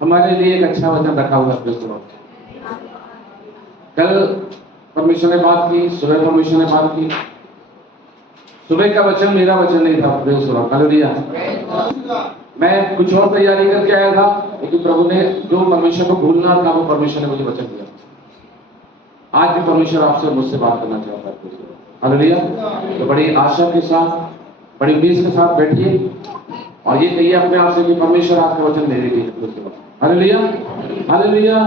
हमारे लिए एक अच्छा वचन रखा हुआ है। कल परमेश्वर ने बात की, सुबह परमेश्वर ने बात की। सुबह का वचन मेरा वचन नहीं था। हालेलुया। मैं कुछ और तैयारी करके आया था, लेकिन प्रभु ने जो परमेश्वर को भूलना था वो परमेश्वर ने मुझे वचन दिया। आज भी परमेश्वर आपसे मुझसे बात करना चाहता है। हालेलुया। तो बड़ी आशा के साथ, बड़ी उम्मीद के साथ बैठिए और ये कहिए अपने आप से कि परमेश्वर आपका वचन मेरे लिए। Hallelujah, hallelujah.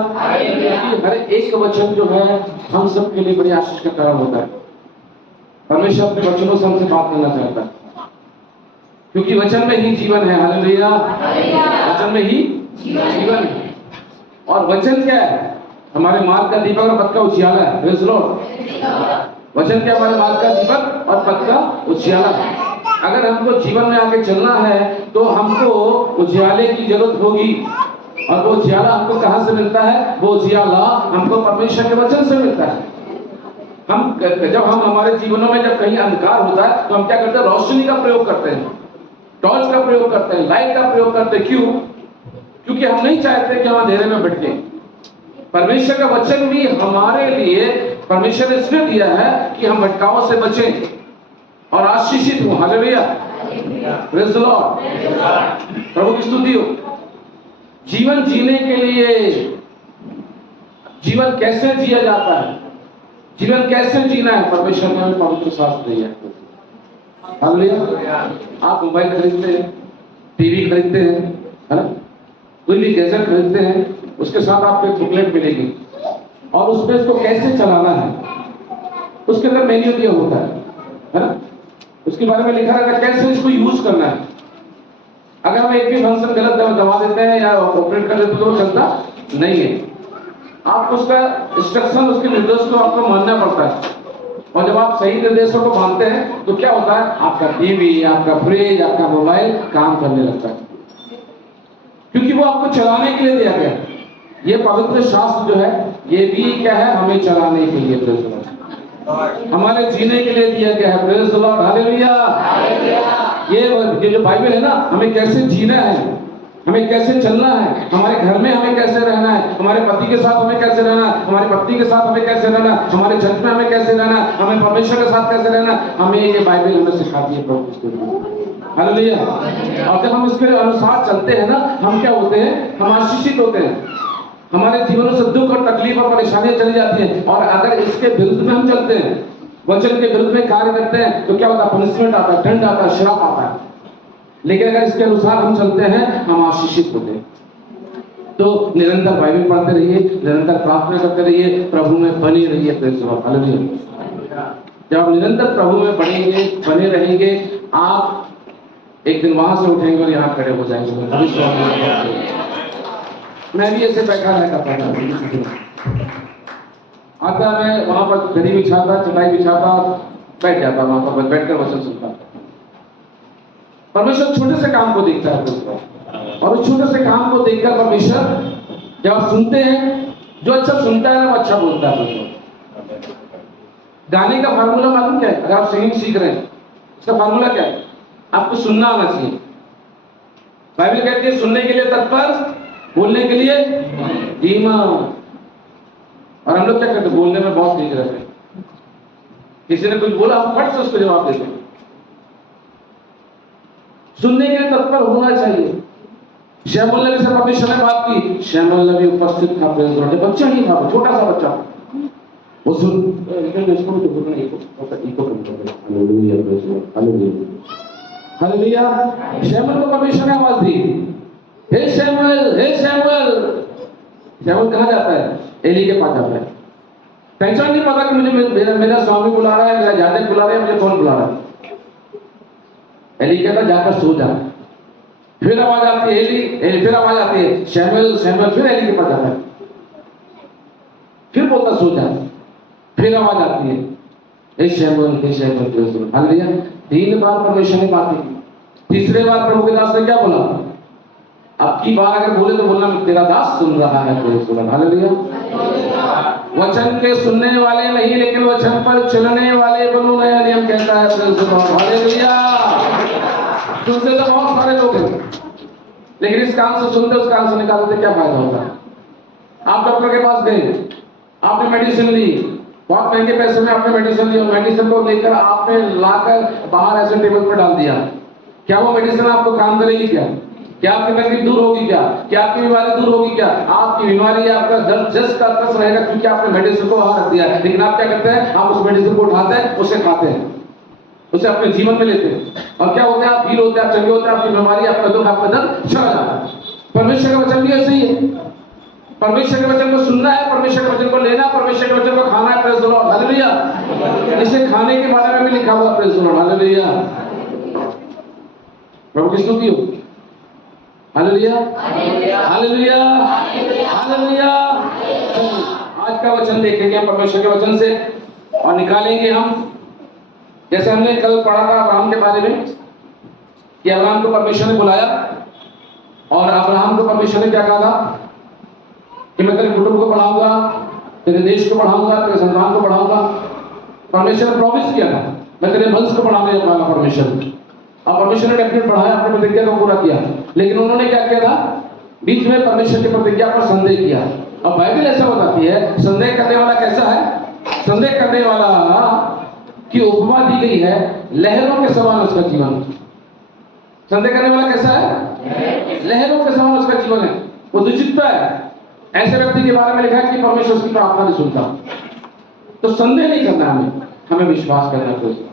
हर एक वचन जो है हम सब के लिए बड़ी आशीष का कारण होता है। परमेश्वर अपने वचनों से हमसे बात करना चाहता है, क्योंकि वचन में ही जीवन है। हालेलुया, वचन में ही जीवन है। और वचन क्या है? हमारे मार्ग का दीपक और पथ का उजियाला है। Praise the Lord. वचन क्या? हमारे मार्ग का दीपक और पथ का उजियाला है। अगर हमको जीवन में आगे चलना है तो हमको उजियाले की जरूरत होगी। और वो उजियाला हमको कहां से मिलता है? वो उजियाला हमको परमेश्वर के वचन से मिलता है। जब हम हमारे जीवनों में जब कहीं अंधकार होता है तो हम क्या करते हैं? रोशनी का प्रयोग करते हैं, टॉर्च का प्रयोग करते हैं, लाइट का प्रयोग करते हैं। क्यों? क्योंकि हम नहीं चाहते कि हम अंधेरे में भटके। परमेश्वर का वचन भी हमारे लिए परमेश्वर ने इसलिए दिया है कि हम भटकाव से बचें और आशीषित हो। Hallelujah, praise the Lord. प्रभु की स्तुति हो। जीवन जीने के लिए, जीवन कैसे जिया जाता है, जीवन कैसे जीना है, परमेश्वर ने हमें पवित्र शास्त्र दिया है। हालेलुया। आप मोबाइल खरीदते हैं, टीवी खरीदते हैं, है ना, कोई भी गैजेट खरीदते हैं, उसके साथ आपको एक बुकलेट मिलेगी और उसमें इसको कैसे चलाना है उसके अंदर मैन्युअल दिया होता है ना, उसके बारे में लिखा रहता है कैसे इसको यूज करना है। अगर हम एक भी फंक्शन गलत दबा देते हैं या ऑपरेट कर देते हैं तो वो चलता नहीं है। आपको उसका इंस्ट्रक्शन, उसके निर्देश को आपको मानना पड़ता है। और जब आप सही निर्देशों को मानते हैं तो क्या होता है? आपका टीवी, आपका फ्रिज, आपका मोबाइल काम करने लगता है, क्योंकि वो आपको चलाने के लिए दिया गया है। ये पवित्र शास्त्र जो है ये भी क्या है? हमें चलाने के लिए, प्रेज़ द लॉर्ड, हमारे जीने के लिए दिया गया है। Praise the Lord, hallelujah. ये जो बाइबल है ना, हमें कैसे जीना है, हमें कैसे चलना है, हमारे घर में हमें कैसे रहना है, हमारे पति के साथ हमें कैसे रहना है, हमारी पत्नी के साथ हमें कैसे रहना है, हमारे चर्च में हमें कैसे रहना है, हमें परमेश्वर के साथ कैसे रहना है, हमें ये बाइबल हमें सिखाती है। प्रभु हालेलुया। और जब हम इसके अनुसार चलते हैं ना, हम क्या होते हैं? हम आशीषित होते हैं। हमारे जीवन से दुख और तकलीफ और परेशानियां चली जाती हैं। और अगर इसके विरुद्ध में हम चलते हैं, वचन के विरुद्ध में कार्य करते हैं, तो क्या होता है? पनिशमेंट आता है, दंड आता है, श्राप आता है। लेकिन अगर इसके अनुसार हम चलते हैं, हम आशीषित होते हैं। तो निरंतर बाइबल पढ़ते रहिए, निरंतर प्रार्थना करते रहिए, प्रभु में बने रहिए। Praise the Lord, hallelujah. जब आप निरंतर प्रभु में बनेंगे, बने रहेंगे, आप एक दिन वहां से उठेंगे और यहाँ खड़े हो जाएंगे। मैं भी ऐसे बैठा रह करता था, आता मैं वहां पर दरी बिछाता, चटाई बिछाता, बैठ जाता वहां पर, बैठकर वचन सुनता। परमेश्वर छोटे से काम को देखता है दोस्तों, और उस छोटे से काम को देखकर परमेश्वर जब आप सुनते हैं, जो अच्छा सुनता है ना वो अच्छा बोलता है दोस्तों। गाने का फार्मूला मालूम क्या है? अगर आप सिंगिंग सीख रहे हैं, इसका फार्मूला क्या है? आपको सुनना आना चाहिए। बाइबल कहती है सुनने के लिए तत्पर, बोलने के लिए धीमा। और हम लोग क्या करते? बोलने में बहुत तेज रहते हैं। किसी ने कुछ बोला, हम फट से उसको जवाब देते हैं। सुनने के लिए तत्पर होना चाहिए। शैमुल नबी से परमेश्वर ने बात की, शैमुल नबी उपस्थित था। Praise the Lord. बच्चा नहीं था, छोटा सा बच्चा, वो सुन इसको तो बोलना, इको कम कर दे। Hallelujah, praise the Lord, hallelujah, hallelujah. Samuel को परमेश्वर ने आवाज दी, हे शैमुल, हे शैमुल। शैमुल कहाँ जाता है? एली के पास जाता है। पहचान नहीं पता कि मुझे मेरा स्वामी बुला रहा है, मेरा जाजक बुला रहा है, मुझे कौन बुला रहा है। एली कहता जाकर सो जा। फिर आवाज आती है एली, फिर आवाज आती है शैमुल, शैमुल। फिर एली के पास जाता है, फिर बोलता सो जा। फिर आवाज आती है हे शैमुल, हे शैमुल। हालेलुया। 3 बार परमेश्वर ने बात की। तीसरे बार प्रभु के दास ने क्या बोला? अब की बार अगर बोले तो बोलना तेरा दास सुन रहा है। हालेलुया। वचन के सुनने वाले नहीं, लेकिन वचन पर चलने वाले बनो, नया नियम कहता है। हालेलुया। सुनते तो बहुत सारे लोग हैं, लेकिन इस कान से सुनते उस कान से निकाल देते, क्या फायदा होता है? आप डॉक्टर के पास गए, आपने मेडिसिन ली, बहुत महंगे पैसे में आपने मेडिसिन ली, और मेडिसिन को लेकर आपने लाकर बाहर ऐसे टेबल पर डाल दिया, क्या वो मेडिसिन आपको काम करेगी? क्या आपकी तकलीफ दूर होगी? क्या आपकी बीमारी दूर होगी? क्या आपकी बीमारी, आपका दर्द जस का तस रहेगा, क्योंकि आपने मेडिसिन को वहां रख दिया है। लेकिन आप क्या करते हैं? आप उस मेडिसिन को उठाते हैं, उसे खाते हैं, उसे अपने जीवन में लेते हैं, और क्या होता है? आप हील होते हैं, आप चंगे होते हैं, आपकी बीमारी, आपका दुख, आपका दर्द चला जाता है। परमेश्वर का वचन भी ऐसे ही है। परमेश्वर के वचन को सुनना है, परमेश्वर के वचन को लेना, परमेश्वर के वचन को खाना है। Praise the Lord, hallelujah. इसे खाने के बारे में भी लिखा हुआ, प्रेज़ द लॉर्ड, हालेलुया। प्रभु की स्तुति हो, हालेलुया, हालेलुया, हालेलुया। आज का वचन देखेंगे परमेश्वर के वचन से, और निकालेंगे हम, जैसे हमने कल पढ़ा था अब्राहम के बारे में, कि अब्राहम को परमेश्वर ने बुलाया, और अब्राहम को परमेश्वर ने क्या कहा था कि मैं तेरे कुटुंब को बढ़ाऊंगा, तेरे देश को बढ़ाऊंगा, तेरे संतान को बढ़ाऊंगा। परमेश्वर ने प्रॉमिस किया था, मैं तेरे वंश को बढ़ाने वाला परमेश्वर। और परमेश्वर ने डेफिनेट बढ़ाया, अपनी प्रतिज्ञा को पूरा किया। लेकिन उन्होंने क्या किया था? बीच में परमेश्वर की प्रतिज्ञा पर संदेह किया। और बाइबल ऐसा बताती है, संदेह करने वाला कैसा है? संदेह करने वाला की उपमा दी गई है, लहरों के समान उसका जीवन। संदेह करने वाला कैसा है? लहरों के समान उसका जीवन है, वो दुचित्ता है। ऐसे व्यक्ति के बारे में लिखा है कि परमेश्वर उसकी प्रार्थना नहीं सुनता। तो संदेह नहीं करना, हमें विश्वास करना चाहिए।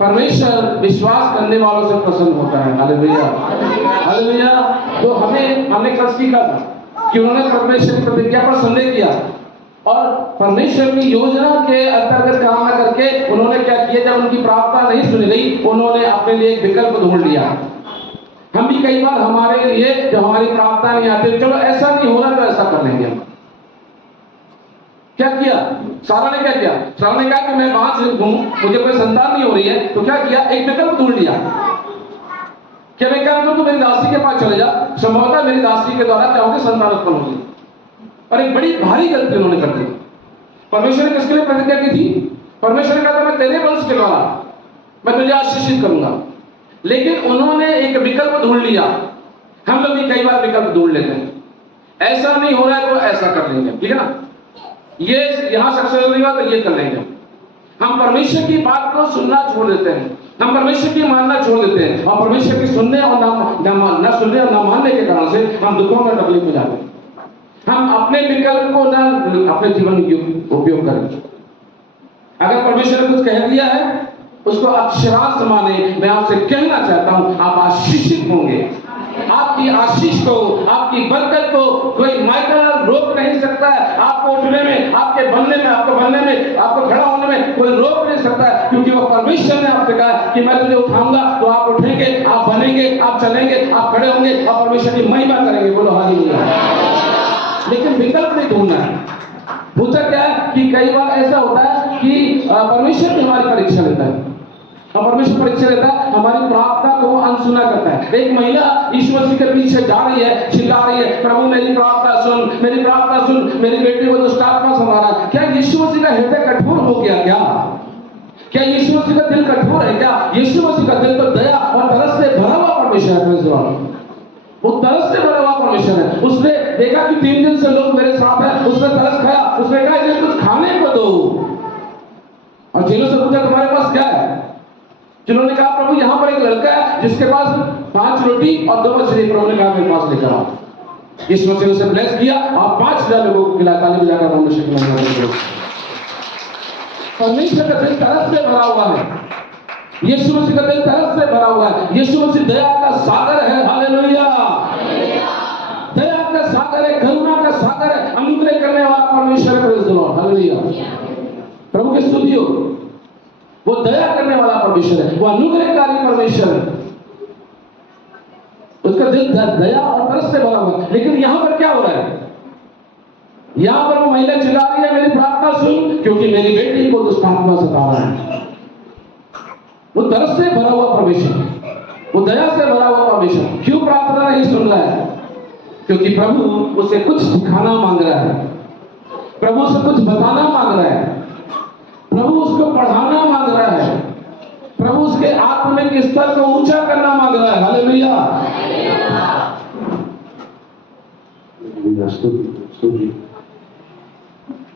परमेश्वर विश्वास करने वालों से प्रसन्न होता है, हालेलुया, हालेलुया। तो हमने कल सीखा था कि उन्होंने परमेश्वर की प्रतिज्ञा पर संदेह किया, और परमेश्वर की योजना के अंतर्गत काम न करके उन्होंने क्या किया? जब उनकी प्रार्थना नहीं सुनी गई, उन्होंने अपने लिए एक विकल्प ढूंढ लिया। हम भी कई बार हमारे लिए, जब हमारी प्रार्थना नहीं आती, चलो ऐसा नहीं हो रहा तो ऐसा कर लेंगे हम। क्या किया सारा ने? क्या किया? सारा ने कहा कि मैं वहां से हूं, मुझे कोई संतान नहीं हो रही है, तो क्या किया? एक विकल्प ढूंढ लिया। क्या मैं क्या करूं? तो मेरी दासी के पास चले जा, संभवतः मेरी दासी के द्वारा क्या होगा? संतान उत्पन्न होगी। और एक बड़ी भारी गलती उन्होंने कर दी। परमेश्वर ने किसके लिए प्रतिज्ञा की थी? परमेश्वर ने कहा था मैं तेरे वंश के द्वारा मैं तुझे आशीषित करूंगा। लेकिन उन्होंने एक विकल्प ढूंढ लिया। हम लोग भी कई बार विकल्प ढूंढ लेते हैं, ऐसा नहीं हो रहा है तो ऐसा कर लेंगे, ठीक है ना? ये यहां सक्सेस नहीं हुआ तो ये कर लेंगे। हम परमेश्वर की बात को सुनना छोड़ देते हैं, हम परमेश्वर की मानना छोड़ देते हैं, और परमेश्वर की सुनने और ना सुनने और ना मानने के कारण से हम दुखों में तकलीफ में जाते हैं। हम अपने विकल्प को ना अपने जीवन में उपयोग करें। अगर परमेश्वर ने कुछ कह दिया है उसको अक्षरार्थ माने। मैं आपसे कहना चाहता हूं, आप आशीषित होंगे। आपकी आशीष को, आपकी बरकत को कोई माइकल रोक नहीं सकता है। आपको उठने में, आपके बनने में, आपको बनने में, आपको खड़ा होने में कोई रोक नहीं सकता है, क्योंकि वो परमेश्वर ने आपसे कहा कि मैं तुझे उठाऊंगा, तो आप उठेंगे, आप बनेंगे, आप चलेंगे, आप खड़े होंगे और परमेश्वर की महिमा करेंगे। बोलो हालेलुया। लेकिन विकल्प नहीं ढूंढना है। होता क्या है कि कई बार ऐसा होता है कि परमेश्वर भी हमारी परीक्षा लेता है, और परमेश्वर परीक्षा लेता है, हमारी प्रार्थना को अनसुना करता है। एक महिला यीशु मसीह के पीछे जा रही है, चिल्ला रही है, प्रभु मेरी प्रार्थना सुन, मेरी प्रार्थना सुन, मेरी बेटी को दुष्ट आत्मा से मारा। क्या यीशु मसीह का हृदय कठोर हो गया? क्या यीशु मसीह का दिल कठोर है? क्या यीशु मसीह का दिल तो दया और तरस से भरा हुआ परमेश्वर है। वो तरस से भरा हुआ परमेश्वर है। उसने देखा कि 3 दिन से लोग मेरे साथ हैं, उसने तरस खाया, उसने कहा इन्हें कुछ खाने को दो। और जिन्हों से पूछा तुम्हारे पास क्या है? जिन्होंने कहा प्रभु यहाँ पर एक लड़का है जिसके पास 5 रोटी और 2 मछली। प्रभु ने कहा मेरे पास लेकर आओ। इस मछली ने उसे ब्लेस किया और 5000 लोगों को खिलाया। ताली बजाकर परमेश्वर का दिल तरस से भरा हुआ है। यीशु मसीह का दिल तरस से भरा हुआ है। यीशु मसीह दया का सागर है, हालेलुया। दया का सागर है, करुणा का सागर है, अनुग्रह करने वाला परमेश्वर है, प्रेज़ द लॉर्ड, हालेलुया। प्रभु की स्तुति हो। वो दया करने वाला परमेश्वर है, वो अनुग्रहकारी परमेश्वर है। उसका दिल दया और तरस से भरा हुआ है। लेकिन यहां पर क्या हो रहा है? यहां पर वो महिला चिल्ला रही है, मेरी प्रार्थना सुन, क्योंकि मेरी बेटी को दुष्ट आत्मा सता रहा है। वो तरस से भरा हुआ परमेश्वर, वो दया से भरा हुआ परमेश्वर क्यों प्रार्थना नहीं सुन रहा है? क्योंकि प्रभु उसे कुछ सिखाना मांग रहा है, प्रभु उसे कुछ बताना मांग रहा है, प्रभु उसको पढ़ाना मांग रहा है, प्रभु उसके आत्मिक स्तर को ऊंचा करना मांग रहा है, हालेलुया।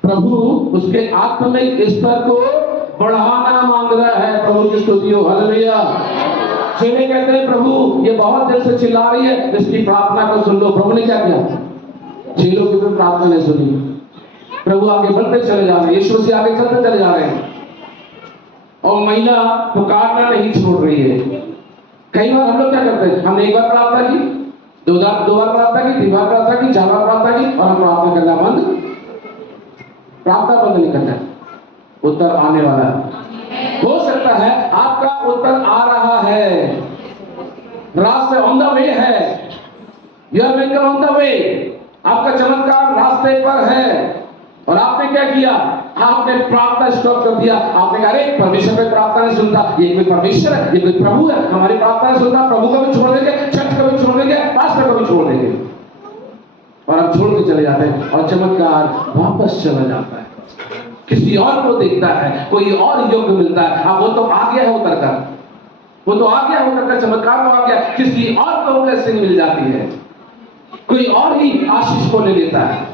प्रभु उसके आत्मिक स्तर को बढ़ाना मांग रहा है। प्रभु की स्तुति हो, हालेलुया। चेले कहते हैं प्रभु ये बहुत देर से चिल्ला रही है, इसकी प्रार्थना को सुन लो। प्रभु ने क्या किया? चेलों की भी प्रार्थना नहीं सुनी। प्रभु आगे बढ़ते चले जा रहे हैं, यीशु से आगे चलते चले जा रहे हैं और महिला पुकारना नहीं छोड़ रही है। कई बार हम लोग क्या करते हैं, हमने एक बार प्रार्थना की, दो बार प्रार्थना की, 3 बार प्रार्थना की, 4 बार प्रार्थना की और हम प्रार्थना करना बंद, प्रार्थना बंद नहीं करना। उत्तर आने वाला है। हो सकता है आपका उत्तर आ रहा है, रास्ते ऑन द वे है, you are maker on the way, आपका चमत्कार रास्ते पर है। और आपने क्या किया? आपने प्रार्थना स्टॉप कर दिया। आपने कहा अरे परमेश्वर की प्रार्थना नहीं सुनता, ये कोई परमेश्वर है, ये कोई प्रभु है, हमारी प्रार्थना नहीं सुनता, प्रभु को भी छोड़ देंगे, चर्च को भी छोड़ देंगे, पास्टर को भी छोड़ देंगे और हम छोड़ के चले जाते हैं और चमत्कार वापस चला जाता है, किसी और को देखता है, कोई और योग्य मिलता है। अब वो तो आ गया है उतर कर, वो तो आ गया है उतर कर, चमत्कार तो आ गया, किसी और को ब्लेसिंग मिल जाती है, कोई और ही आशीष को ले लेता है।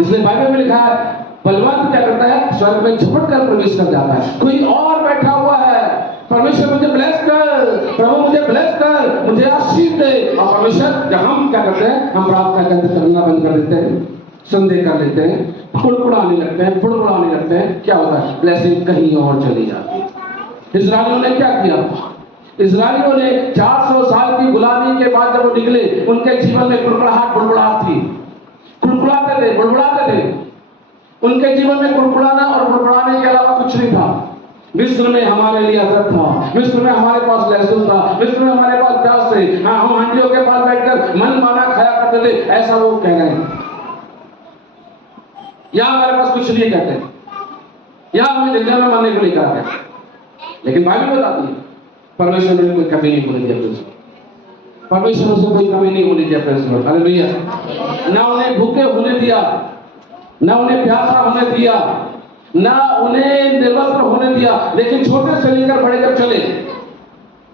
इसलिए बाइबल में लिखा है बलवान क्या करता है? स्वर्ग में झपट कर प्रवेश कर जाता है। कोई और बैठा हुआ है, परमेश्वर मुझे ब्लेस कर, प्रभु मुझे ब्लेस कर, मुझे आशीष दे। और परमेश्वर जब हम क्या करते हैं, हम प्रार्थना करना बंद कर देते हैं, संदेह कर लेते हैं, फुड़फुड़ाने लगते हैं, फुड़फुड़ाने लगते हैं, क्या होता है? ब्लेसिंग कहीं और चली जाती है। इस्राएलियों ने क्या किया? इस्राएलियों ने 400 साल की गुलामी के बाद जब वो निकले, उनके जीवन में बुड़बुड़ाहट थी, कुड़कुड़ाते थे, बुड़बुड़ाते थे। उनके जीवन में कुड़कुड़ाना और बुड़बुड़ाने के अलावा कुछ नहीं था। मिस्र में हमारे लिए अदरक था, मिस्र में हमारे पास लहसुन था, मिस्र में हमारे पास प्याज थे, हम हंडियों के पास बैठकर मन माना खाया करते थे, ऐसा वो कह रहे हैं। यहाँ हमारे पास कुछ नहीं कहते, यहाँ हमें जंगल में मारने को लेकर आते। लेकिन बाइबल बताती है परमेश्वर ने कोई कमी नहीं होने दिया, परमेश्वर से कोई कमी नहीं होने दिया। हालेलुया। ना उन्हें भूखे होने दिया, ना उन्हें प्यासा होने दिया, ना उन्हें निर्वस्त्र होने दिया। लेकिन छोटे से लेकर बड़े तक चले,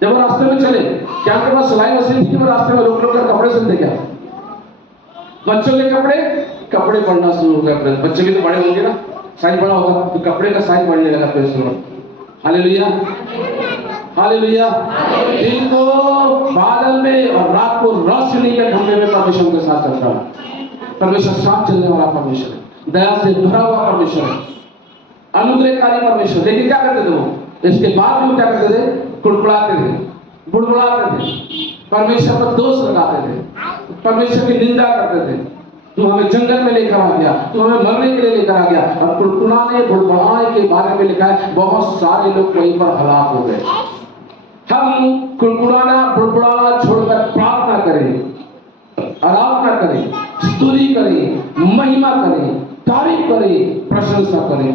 जब वो रास्ते में चले, क्या उनके पास सिलाई मशीन थी? वो रास्ते में रोक कर कपड़े सिलते क्या? बच्चों के कपड़े पड़ना शुरू हो गए। बच्चे भी तो बड़े होंगे ना, साइज बड़ा होगा तो कपड़े का साइज बढ़ने लगा फिर। Hallelujah, hallelujah. दिन को बादल में और रात को रोशनी के खंभे में परमेश्वर के साथ चलता है। परमेश्वर साथ चलने वाला परमेश्वर है, दया से भरा हुआ परमेश्वर है, अनुग्रहकारी परमेश्वर। लेकिन क्या करते थे वो? इसके बाद भी क्या करते थे? कुड़कुड़ाते थे, बुड़बुड़ाते थे, परमेश्वर पर दोष लगाते थे, परमेश्वर की निंदा करते थे। तू हमें जंगल में लेकर आ गया, तू हमें मरने के लिए लेकर आ गया। और कुड़कुड़ाने बुड़बुड़ाने के बारे में लिखा है बहुत सारे लोग वहीं पर हलाक हो गए। हम कुड़कुड़ाना बुड़बुड़ाना छोड़कर प्रार्थना करें, आराधना करें, स्तुति करें, महिमा करें, तारीफ करें, प्रशंसा करें।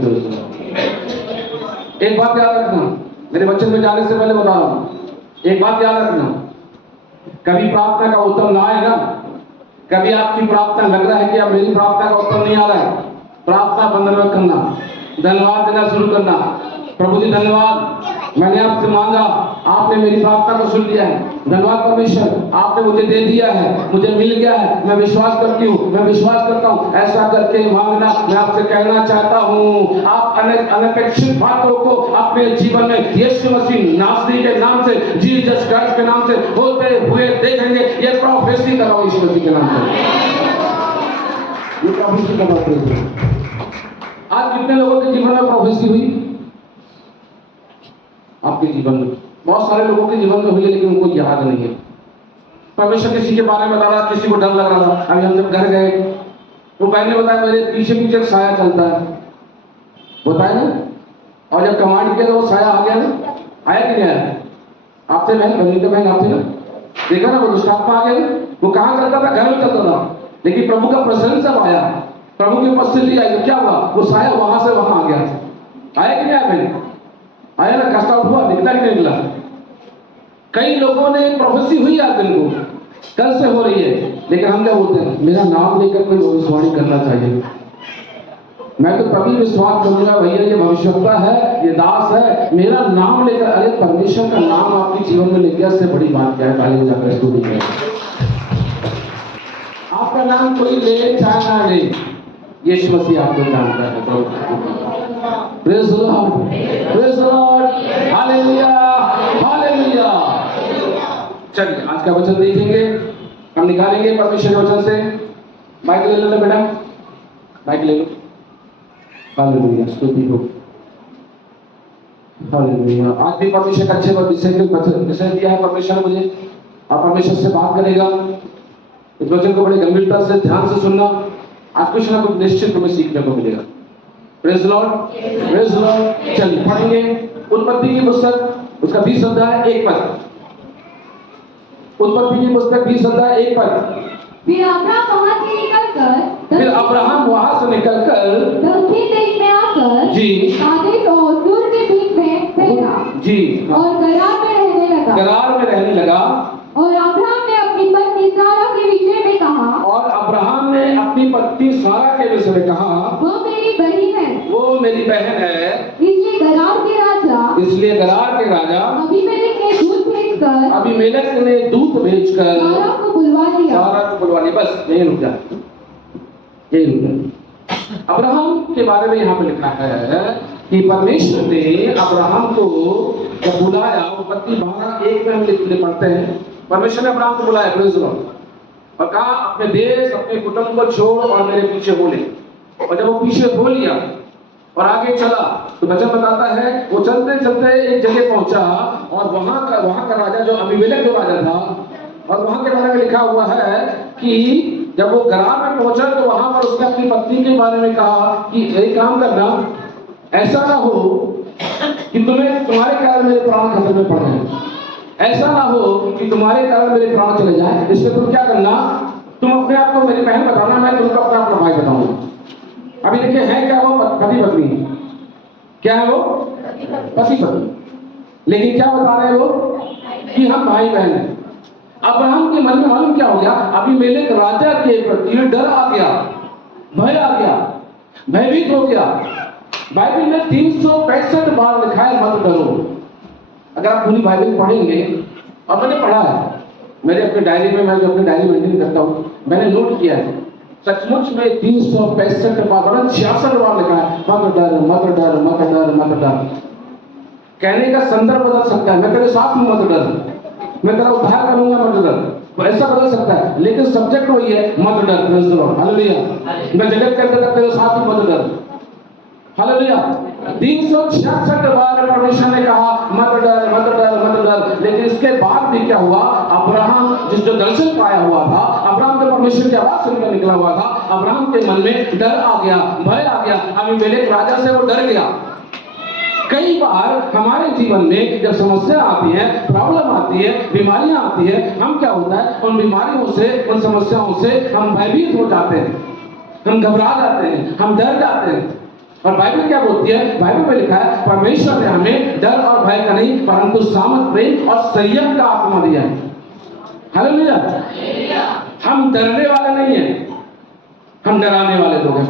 एक बात याद रखना, मेरे बच्चों में जाने से पहले बता रहा हूं, एक बात याद रखना, कभी प्रार्थना का उत्तर ना आए ना, कभी आपकी प्रार्थना लग रहा है कि अब मेरी प्रार्थना का उत्तर नहीं आ रहा है, प्रार्थना बंद न करना, धन्यवाद देना शुरू करना। प्रभु जी धन्यवाद, मैंने आपसे मांगा, आपने मेरी प्रार्थना को सुन लिया है। धन्यवाद परमेश्वर, आपने मुझे दे दिया है, मुझे मिल गया है, मैं विश्वास करती हूँ, मैं विश्वास करता हूँ। ऐसा करके मांगना। मैं आपसे कहना चाहता हूँ, आप अनपेक्षित बातों को अपने जीवन में यीशु मसीह नासरी के नाम से, जीसस क्राइस्ट के नाम से होते हुए देखेंगे। ये प्रोफेसी कराओ यीशु मसीह के नाम से, ये प्रोफेसी कराओ। आज कितने लोगों के जीवन में प्रोफेसी हुई? आपके जीवन में बहुत सारे लोगों के जीवन में हुई है, लेकिन उनको याद नहीं है। परमेश्वर किसी के बारे में बता रहा, किसी को डर लग रहा था। अभी हम जब घर गए, वो बहन ने बताया मेरे पीछे पीछे साया चलता है, बताया ना। और जब कमांड किया तो वो साया आ गया ना, आया कि नहीं आया? आपसे बहन, बहन के बहन आपसे ना देखा ना, वो दुष्टात्मा आ गया ना। वो कहाँ चलता था? घर में चलता था, लेकिन प्रभु का प्रसन्न जब आया, प्रभु की उपस्थिति आई तो क्या हुआ? वो साया वहां से वहां आ गया। आया कि नहीं आया बहन? आया ना, कष्ट आउट हुआ, निकला कि नहीं निकला? कई लोगों ने प्रोफेसी हुई आज दिन को, कल से हो रही है, लेकिन हम क्या बोलते हैं? मेरा नाम लेकर कोई भविष्यवाणी करना चाहिए, मैं तो तभी विश्वास करूंगा भैया ये भविष्यवक्ता है, ये दास है, मेरा नाम लेकर। अरे परमेश्वर का नाम आपके जीवन में लेकर, इससे बड़ी बात क्या है? ताली बजाकर स्तुति करें। आपका नाम कोई ले चाहे ना ले, यीशु मसीह आपको जानता है। Praise the Lord, praise the Lord, hallelujah, hallelujah. चलिए आज का वचन देखेंगे, हम निकालेंगे परमेश्वर के वचन से। माइक ले लो बेटा, माइक ले लो। हालेलुया, स्तुति हो, हालेलुया। आज भी परमेश्वर का अच्छे विषय दिया है परमेश्वर ने मुझे। आप परमेश्वर से बात करेगा, इस वचन को बड़े गंभीरता से ध्यान से सुनना। आज कुछ ना कुछ निश्चित हमें सीखने को मिलेगा। Praise Lord, praise Lord. चलिए पढ़ेंगे उत्पत्ति की पुस्तक, उसका 20 अध्याय 1 पद। उत्पत्ति की पुस्तक 20 अध्याय 1 पद। फिर अब्राहम वहां से निकलकर दक्षिण देश में आकर जी कादेश और दूर के बीच में ठहरा जी और गरार में रहने लगा। गरार में रहने लगा। और अब्राहम ने अपनी पत्नी सारा के विषय में कहा, और अब्राहम ने अपनी पत्नी सारा के विषय में कहा, वो मेरी बहन है, वो मेरी बहन है। इसलिए गरार के राजा अबीमेलेक ने दूत भेजकर सारा को बुलवा लिया। बस यही रुक जा, यही रुक जा। अब्राहम के बारे में यहाँ पे लिखा है कि परमेश्वर ने अब्राहम को जब बुलाया, उत्पत्ति 12:1 में हम लिखते पढ़ते हैं, परमेश्वर ने अब्राहम को बुलाया, प्रेज़ द लॉर्ड, और कहा अपने देश अपने कुटुंब को छोड़ और मेरे पीछे हो ले। और जब वो पीछे हो लिया और आगे चला तो वचन बताता है वो चलते चलते एक जगह पहुंचा, और वहां का राजा जो अबीमेलेक जो राजा था, और वहां के बारे में लिखा हुआ है कि जब वो गरार में पहुंचा तो वहां पर उसने अपनी पत्नी के बारे में कहा कि एक काम करना, ऐसा ना हो कि तुम्हारे कारण मेरे प्राण खतरे में पड़ जाए, ऐसा ना हो कि तुम्हारे कारण मेरे प्राण चले जाए। इसलिए तुम क्या करना, तुम अपने आप को मेरी बहन बताना, मैं तुमको अपना भाई बताऊंगा। अभी देखिए है क्या, वो पति पत्नी, क्या है वो पति पत्नी, लेकिन क्या बता रहे हैं वो कि हम भाई बहन हैं। अब्राहम के मन में मालूम क्या हो गया, अबीमेलेक राजा के प्रति डर आ गया, भय आ गया, भयभीत हो गया। बाइबल में 365 बार लिखा है मत डरो। अगर आप पूरी बाइबल पढ़ेंगे, और मैंने पढ़ा है, मेरे अपने डायरी में, मैं जो अपनी डायरी मेंटेन करता हूँ, मैंने नोट किया है, सचमुच में 365 बार, 66 बार लिखा है मत डर, मत डर, मत डर, मत डर। कहने का संदर्भ बदल सकता है, मैं तेरे साथ हूं मत डर, मैं तेरा उद्धार करूंगा मत डर, तो ऐसा बदल सकता है, लेकिन सब्जेक्ट वही है, मत डर। Praise the Lord, hallelujah. मैं जगत के अंदर तेरे साथ हूं मत डर, हालेलुया। 366 बार परमेश्वर ने कहा मत डर, मत डर, मत डर। लेकिन इसके बाद भी क्या हुआ, अब्राहम जिस जो दर्शन पाया हुआ था, अब्राहम तो परमेश्वर की आवाज सुनकर निकला हुआ था, अब्राहम के मन में डर आ गया, भय आ गया। अबीमेलेक राजा से वो डर गया। कई बार हमारे जीवन में जब समस्या आती है, प्रॉब्लम आती है, बीमारियां आती है, हम क्या होता है, उन बीमारियों से, उन समस्याओं से हम भयभीत हो जाते हैं, हम घबरा जाते हैं, हम डर जाते हैं। और बाइबल क्या बोलती है, बाइबल में लिखा है परमेश्वर ने हमें डर और भय का नहीं परंतु सामर्थ, प्रेम और संयम का आत्मा दिया है। हालेलुया। हम डरने वाले नहीं हैं, हम डराने वाले लोग हैं।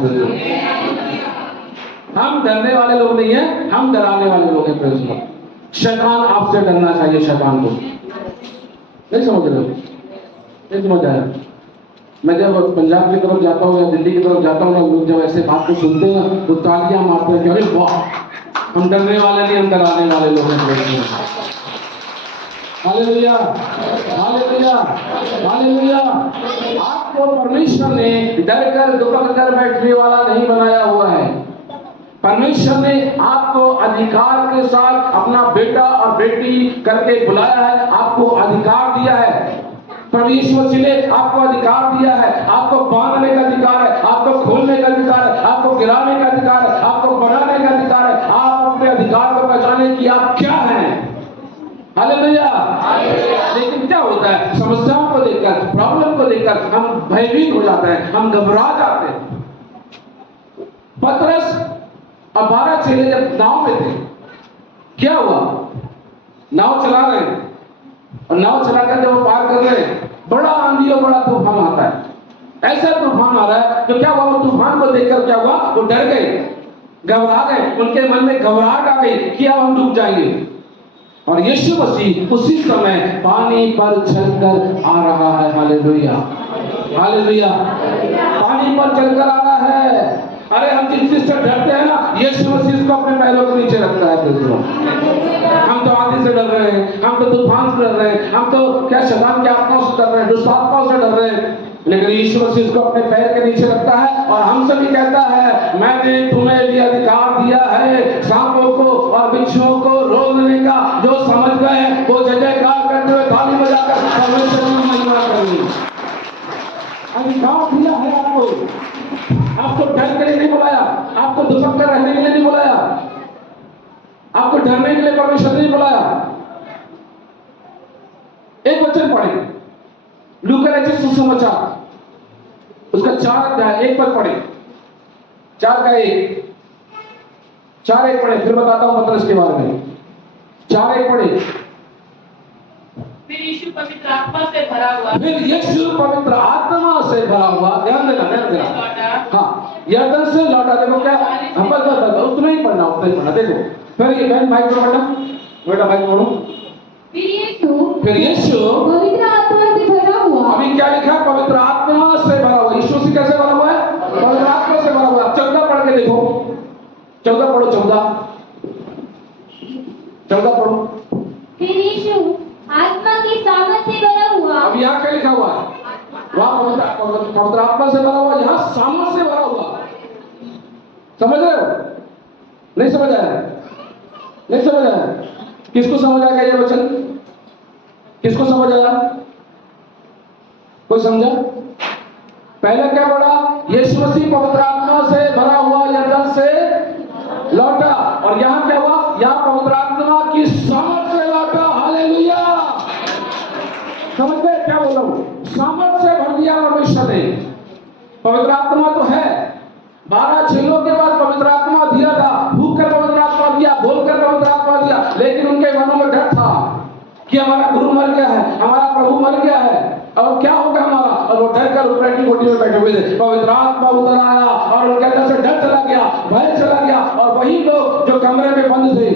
हम डरने वाले लोग नहीं हैं, हम डराने वाले लोग हैं। Praise Lord. शैतान आपसे डरना चाहिए, शैतान को। नहीं समझ रहे हो, नहीं समझ आया। मैं जब पंजाब की तरफ जाता हूँ या दिल्ली की तरफ जाता हूँ ना, लोग जब ऐसे बात को सुनते हैं तो तालियां मारते हैं कि अरे वाह, हम डरने वाले नहीं, हम डराने वाले लोग हैं। Hallelujah, hallelujah, hallelujah. आपको परमेश्वर ने डर कर दुपक कर बैठने वाला नहीं बनाया हुआ है। परमेश्वर ने आपको अधिकार के साथ अपना बेटा और बेटी करके बुलाया है, आपको अधिकार दिया है। परमेश्वर ने आपको अधिकार दिया है, आपको बांधने का अधिकार है, आपको खोलने का अधिकार है, आपको गिराने का अधिकार है, आपको बढ़ाने का अधिकार है। आप अपने अधिकार को पहचाने कि आप क्या हैं। हालेलुया। लेकिन क्या होता है, समस्याओं को देखकर, प्रॉब्लम को देखकर हम भयभीत हो जाते हैं, हम घबरा जाते हैं। पतरस और 12 चेले जब नाव में थे, क्या हुआ, नाव चला रहे हैं, और नाव चलाकर जब वो पार कर रहे हैं, बड़ा आंधी और बड़ा तूफान आता है। ऐसा तूफान आ रहा है तो क्या हुआ, वो तूफान को देखकर क्या हुआ, वो डर गए, घबरा गए, उनके मन में घबराहट आ गई कि अब हम डूब जाएंगे। और यीशु मसीह उसी समय पानी पर चलकर आ रहा है। हालेलुया। हालेलुया। पानी पर चलकर आना है। अरे हम जिस चीज से डरते हैं ना, यीशु मसीह को अपने पैरों के नीचे रखता है। हम तो आंधी से डर रहे हैं, हम तो तूफान से डर रहे हैं, हम तो क्या शैतान की आत्माओं से डर रहे हैं, दुष्ट आत्माओं से डर रहे हैं, लेकिन यीशु मसीह को अपने पैर के नीचे रखता है और हमसे भी कहता है, मैंने तुम्हें भी अधिकार दिया है सांपों को और बिच्छुओं को रोकने का। जो समझ गए वो जय जयकार करते हुए ताली बजाकर परमेश्वर की महिमा करें। अधिकार दिया है आपको। आपको डर के लिए नहीं बुलाया, आपको दुपक कर रहने के लिए नहीं बुलाया, आपको डरने के लिए परमेश्वर नहीं बुलाया। एक वचन पढ़े, लूका रचित सुसमाचार उसका 4 अध्याय 1 पद पढ़े, 4 का 1, 4:1 पढ़े, फिर बताता हूं पतरस के बारे में। 4:1 पढ़े। फिर यीशु पवित्र आत्मा से भरा हुआ, फिर यीशु पवित्र आत्मा से भरा हुआ, ध्यान देना, ध्यान देना। हाँ, यरदन से लौटा। देखो क्या, हम बस उतना ही पढ़ना, उतना ही पढ़ना। देखो फिर ये बहन भाई को पढ़ना, बेटा भाई पढ़ो। फिर यीशु पवित्र आत्मा से भरा हुआ। अभी क्या लिखा है? पवित्र आत्मा से भरा हुआ। यीशु से कैसे भरा हुआ है? पवित्र आत्मा से भरा हुआ है। 14 पढ़ के देखो, 14 पढ़ो, 14 पढ़ो। फिर यीशु आत्मा की सामर्थ से भरा हुआ। अब यहाँ क्या लिखा हुआ है? वहां पवित्र आत्मा से भरा हुआ, यहाँ सामर्थ से भरा हुआ। समझ रहे हो? नहीं समझ आया? नहीं समझ आया? किसको समझ आएगा ये वचन? किसको समझ आया? कोई समझा? पहले क्या पढ़ा? यीशु मसीह पवित्र आत्मा से भरा हुआ यरदन से लौटा, और यहाँ क्या हुआ? यहाँ पवित्र आत्मा की सामर्थ से लौटा। हालेलुया। समझ गए क्या बोल रहा हूं? सामर्थ से भर दिया परमेश्वर ने। पवित्र आत्मा तो है, 12 चेलों के पास पवित्र आत्मा दिया था, भूख कर पवित्र आत्मा दिया, बोलकर पवित्र आत्मा दिया, लेकिन उनके मनों में डर था कि हमारा गुरु मर गया है, हमारा प्रभु मर गया है, अब क्या होगा हमारा? और वो डर कर ऊपर की कोठी में बैठे हुए थे। पवित्र आत्मा उतर आया और उनके अंदर से डर चला गया, भय चला गया, और वही लोग जो कमरे में बंद थे,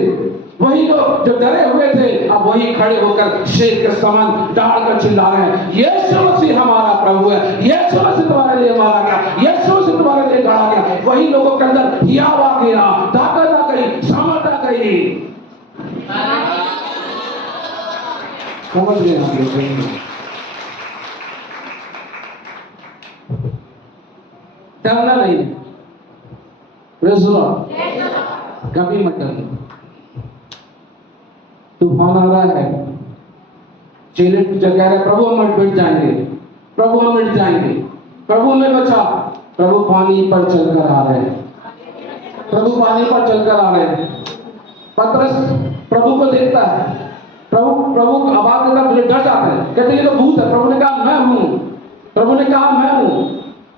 वही लोग जो डरे हुए थे, अब वही खड़े होकर शेर के समान डाल कर चिल्ला रहे हैं, यीशु मसीह हमारा प्रभु है, यीशु मसीह तुम्हारे लिए मारा गया, यीशु मसीह तुम्हारे लिए गाड़ा गया। वही लोगों के अंदर हियाव आ गया, ताकत आ गई, सामर्थ आ गई। समझ गए? डरना नहीं, कभी मत डरना। तूफान आ रहा है, चेले जो कह रहे प्रभु हम मिट जाएंगे, प्रभु हम मिट जाएंगे, प्रभु हमें बचा। प्रभु पानी पर चलकर आ रहे हैं, प्रभु पानी पर चलकर आ रहे हैं। पतरस प्रभु को देखता है, प्रभु को आवाज देता, मुझे डर जाता है, कहते ये तो भूत है। प्रभु ने कहा मैं हूं, प्रभु ने कहा मैं हूं।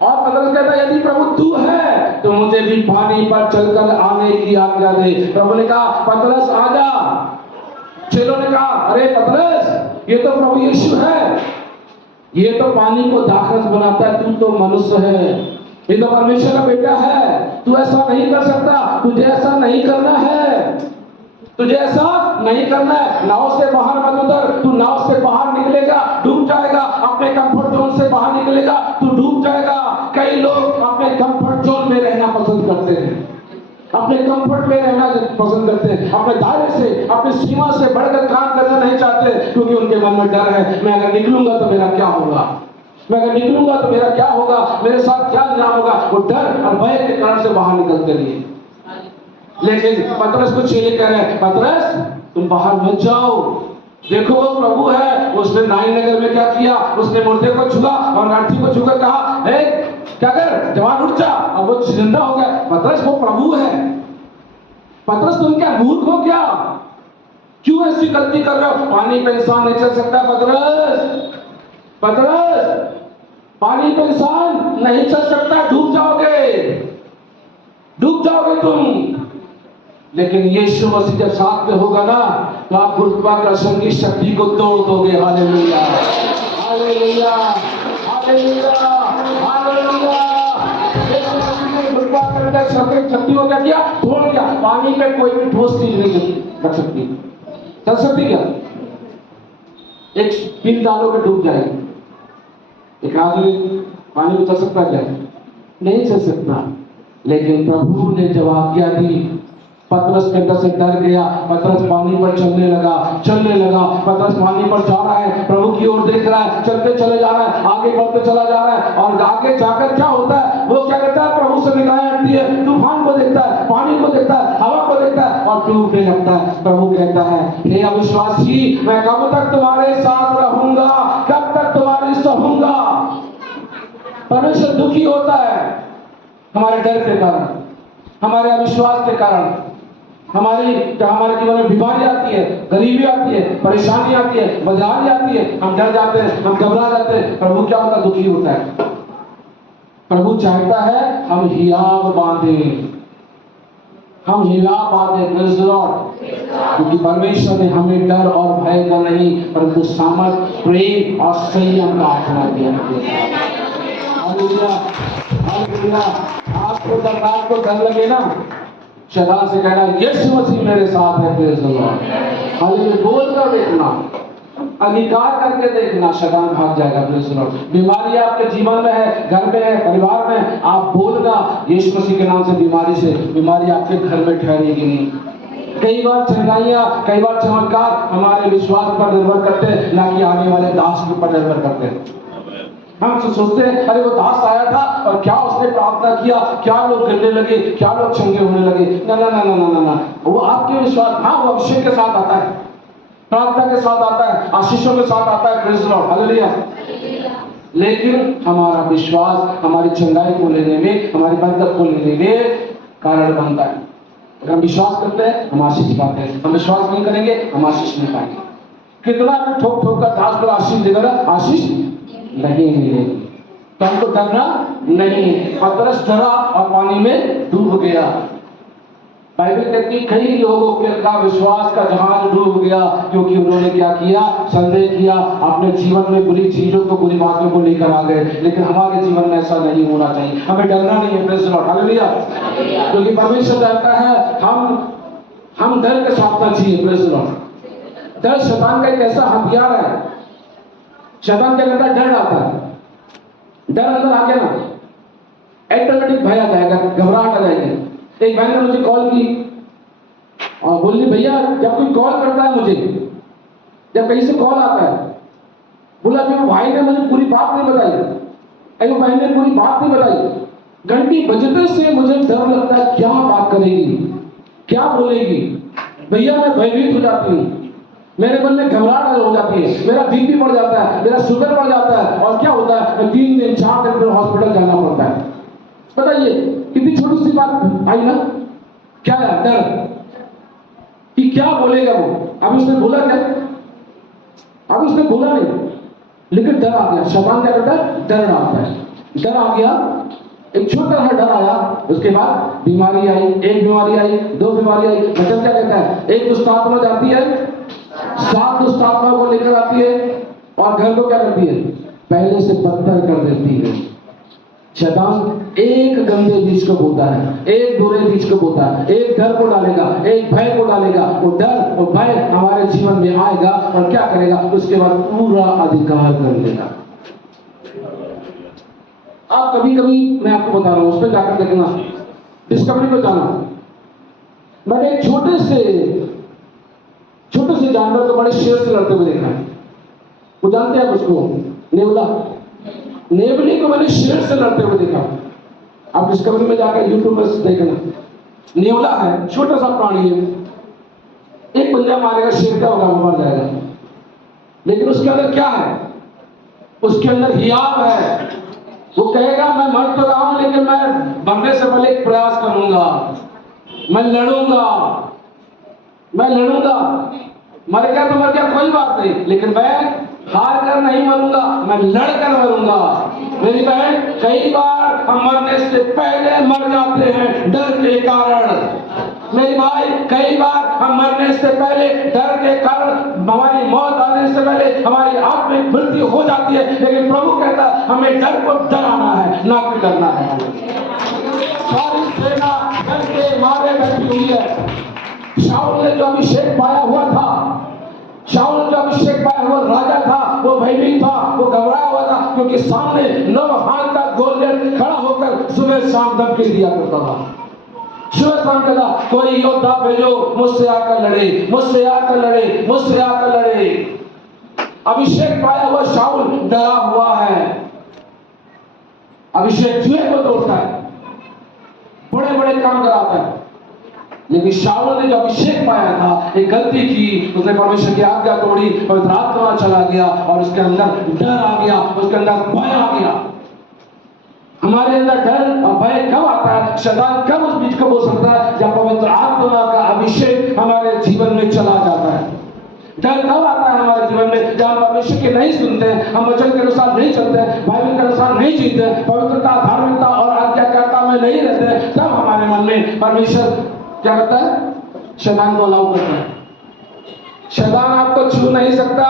और पतरस कहता है यदि प्रभु तू है तो मुझे भी पानी पर चलकर आने की आज्ञा दे। प्रभु ने कहा पतरस आजा। चेलों ने कहा अरे पतरस ये तो प्रभु यीशु है, ये तो पानी को दाखरस बनाता है, तू तो मनुष्य है, ये तो परमेश्वर का बेटा है, तू ऐसा नहीं कर सकता, तुझे ऐसा नहीं करना है, तुझे ऐसा नहीं करना है। नाव से बाहर मत उतर, तू नाव से बाहर निकलेगा डूब जाएगा, अपने कंफर्ट जोन से बाहर निकलेगा तू डूब जाएगा। कई लोग अपने कंफर्ट जोन में रहना पसंद करते हैं, अपने कंफर्ट में रहना पसंद करते हैं, अपने दायरे से, अपनी सीमा से बढ़कर काम करना नहीं चाहते, क्योंकि उनके मन में डर है, मैं अगर निकलूंगा तो मेरा क्या होगा, मैं अगर निकलूंगा तो मेरा क्या होगा, मेरे साथ क्या अंजाम होगा। वो डर और भय के कारण से बाहर निकलते नहीं। लेकिन पतरस को चेले कह रहे हैं पतरस तुम बाहर मत जाओ, देखो वो प्रभु है। उसने नाइन नगर में क्या किया, उसने मुर्दे को छुआ और लाठी को छूकर कहा ए क्या कर, जवान उठ जा, और वो जिंदा हो गया। पतरस वो प्रभु है। पतरस तुम क्या मूर्ख हो क्या, क्यों ऐसी गलती कर रहे हो? पानी पे इंसान नहीं चल सकता पतरस, पतरस पानी पे इंसान नहीं चल सकता, डूब जाओगे, डूब जाओगे तुम। लेकिन यीशु मसीह जब साथ में होगा ना तो आप गुरुत्वाकर्षण की शक्ति को तोड़ दोगे। Hallelujah, hallelujah, hallelujah, hallelujah. Yeshu Masih ने गुरुत्वाकर्षण की शक्ति को क्या किया? तोड़ दिया। पानी पे कोई भी ठोस चीज नहीं रख सकती, चल सकती क्या? एक 3 दानों पे डूब जाएगी। एक आदमी पानी में चल सकता क्या? नहीं चल सकता। लेकिन प्रभु ने जब आज्ञा दी, पतरस के अंदर से डर गया, पतरस पानी पर चलने लगा। पतरस पानी पर जा रहा है, प्रभु की ओर देख रहा है, चलते चले जा रहा है, आगे बढ़ते चला जा रहा है। और आगे जाकर क्या होता है, वो क्या करता है, प्रभु से निगाहें हटती है, तूफान को देखता है, पानी को देखता है, हवा को देखता है और डूबने लगता है। प्रभु कहता है, हे अविश्वासी, मैं कब तक तुम्हारे साथ रहूंगा, कब तक तुम्हारी सहूंगा। परमेश्वर दुखी होता है हमारे डर के कारण, हमारे अविश्वास के कारण। हमारे जीवन में बीमारी आती है, गरीबी आती है, परेशानी आती है, बदहाली आती है, हम डर जाते हैं, हम घबरा जाते हैं। प्रभु क्या होता है, दुखी होता है। प्रभु चाहता है हम हियाव बांधें, हम हियाव बांधें। Praise the Lord. क्योंकि परमेश्वर ने हमें डर और भय का नहीं, परंतु सामर्थ, प्रेम और संयम का आत्मा दिया है। Hallelujah, hallelujah. आपको जब रात को डर लगे ना, शैतान से कहना, यीशु मसीह मेरे साथ है। Praise the Lord. हालेलुया। बोल कर देखना, अंगीकार करके देखना, शैतान भाग जाएगा। Praise the Lord. बीमारी आपके जीवन में है, घर में है, परिवार में, आप बोलना यीशु मसीह के नाम से बीमारी से, बीमारी आपके घर में ठहरेगी नहीं। कई बार चंगाइयां, कई बार चमत्कार हमारे विश्वास पर निर्भर करते हैं, ना कि आने वाले दास के ऊपर निर्भर करते हैं। हम सोचते हैं, अरे वो दास आया था और क्या उसने प्रार्थना किया, क्या लोग गिरने लगे, क्या लोग चंगे होने लगे। ना ना ना ना ना ना, वो आपके विश्वास, हाँ वो अभिषेक के साथ आता है, प्रार्थना के साथ आता है, आशीषों के साथ आता है। Praise the Lord, hallelujah. लेकिन हमारा विश्वास हमारी चंगाई को लेने में, हमारी बरकत को लेने में कारण बनता है। अगर हम विश्वास करते हैं, हम आशीष पाते हैं। हम विश्वास नहीं करेंगे, हम आशीष नहीं पाएंगे। कितना भी ठोक ठोक कर दास पर आशीष देगा, आशीष नहीं मिलेगी। तो हमको डरना नहीं। पतरस डरा और पानी में डूब गया। बाइबल कहती है, कई लोगों का विश्वास का जहाज डूब गया, क्योंकि उन्होंने क्या किया, संदेह किया, अपने जीवन में बुरी चीजों को, बुरी बातों को लेकर आ गए। लेकिन हमारे जीवन में ऐसा नहीं होना चाहिए, हमें डरना नहीं है। Praise the Lord, hallelujah. क्योंकि परमेश्वर कहता है हम डर के साथ ना जिए। Praise the Lord. डर शैतान का एक ऐसा हथियार है। शैतान क्या करता है, डर आता है। डर अंदर आ गया ना, ऑटोमेटिक भय आ जाएगा, घबराहट आ जाएगी। एक बहन ने मुझे कॉल की और बोली, भैया जब कोई कॉल करता है मुझे, जब कहीं से कॉल आता है, बोला जो भाई ने मुझे पूरी बात नहीं बताई, वो बहन ने पूरी बात नहीं बताई। घंटी बजते से मुझे डर लगता है, क्या बात करेगी, क्या बोलेगी। भैया मैं भयभीत हो जाती हूँ, मेरे मन में घबराहट हो जाती है, मेरा बीपी बढ़ जाता है, मेरा शुगर बढ़ जाता है, और क्या होता है, 3 दिन 4 दिन फिर हॉस्पिटल जाना पड़ता है। बताइए कितनी छोटी सी बात आई ना। क्या है, डर कि क्या बोलेगा वो। अभी उसने बोला क्या, अभी उसने बोला नहीं, लेकिन डर आ गया। शैतान क्या करता है, डर आता है। डर आ गया, एक छोटा सा डर आया, उसके बाद बीमारी आई, एक बीमारी आई, 2 बीमारी आई। वचन क्या कहता है, एक दुष्ट आत्मा जाती है, 7 दुष्ट आत्मा को लेकर आती है और घर को क्या करती है, पहले से बदतर कर देती है। शैतान एक गंदे बीज को बोता है, एक बुरे बीज को बोता है, एक डर को डालेगा, एक भय को डालेगा। वो डर और भय हमारे जीवन में आएगा और क्या करेगा, उसके बाद पूरा अधिकार कर लेगा। आप कभी कभी, मैं आपको बता रहा हूं, उस पर जाकर देखना, डिस्कवरी पे जाना। मैंने एक छोटे से जानवर को बड़े शेर से लड़ते हुए देखा है। वो जानते हैं उसको, नेवला, नेवली को मैंने शेर से लड़ते हुए देखा। आप डिस्कवरी में जाकर यूट्यूब पर देखना, नेवला है, छोटा सा प्राणी है, एक पंजा मारेगा, शेर क्या होगा, मर जाएगा। लेकिन उसके अंदर क्या है, उसके अंदर हियाव है। वो कहेगा मैं मर तो रहा हूं, लेकिन मैं मरने से पहले एक प्रयास करूंगा, मैं लड़ूंगा, मरेगा तो मर गया, कोई बात नहीं, लेकिन मैं हार कर नहीं मरूंगा, मैं लड़कर मरूंगा। मेरी बहन, कई बार हम मरने से पहले मर जाते हैं डर के कारण। मेरे भाई, कई बार हम मरने से पहले डर के कारण, हमारी मौत आने से पहले हमारी आत्मिक मृत्यु हो जाती है। लेकिन प्रभु कहता है हमें डर को डराना है, ना कि डरना है। सारी सेना डर के मारे बैठी हुई है। शाऊल ने जो अभिषेक पाया हुआ था, शाऊल जो अभिषेक पाया हुआ राजा था, वो भयभीत था, वो घबराया हुआ था, क्योंकि सामने 9 हाथ का गोलियत खड़ा होकर सुबह शाम धमकी दिया करता था। सुबह शाम कहता, कोई योद्धा भेजो, मुझसे आकर लड़े, मुझसे आकर लड़े, मुझसे आकर लड़े। अभिषेक पाया हुआ शाऊल डरा हुआ है। अभिषेक जुए को तोड़ता है, बड़े बड़े काम कराता है, लेकिन शाऊल ने जो अभिषेक पाया था, एक गलती की, उसने परमेश्वर की आज्ञा तोड़ी, पवित्र आत्मा चला गया और उसके अंदर डर आ गया, उसके अंदर भय आ गया। हमारे अंदर डर और भय कब आता है, शैतान कब उस बीच को बोल सकता है, जब पवित्र आत्मा का अभिषेक हमारे जीवन में चला जाता है। डर कब आता है हमारे जीवन में, जब हम परमेश्वर की नहीं सुनते, हम वचन के अनुसार नहीं चलते, बाइबल के अनुसार नहीं जीते, पवित्रता, धार्मिकता और आज्ञाकारिता में नहीं रहते, तब हमारे मन में परमेश्वर क्या करता है, शैतान को अलाउ करता है। शैतान आपको छू नहीं सकता,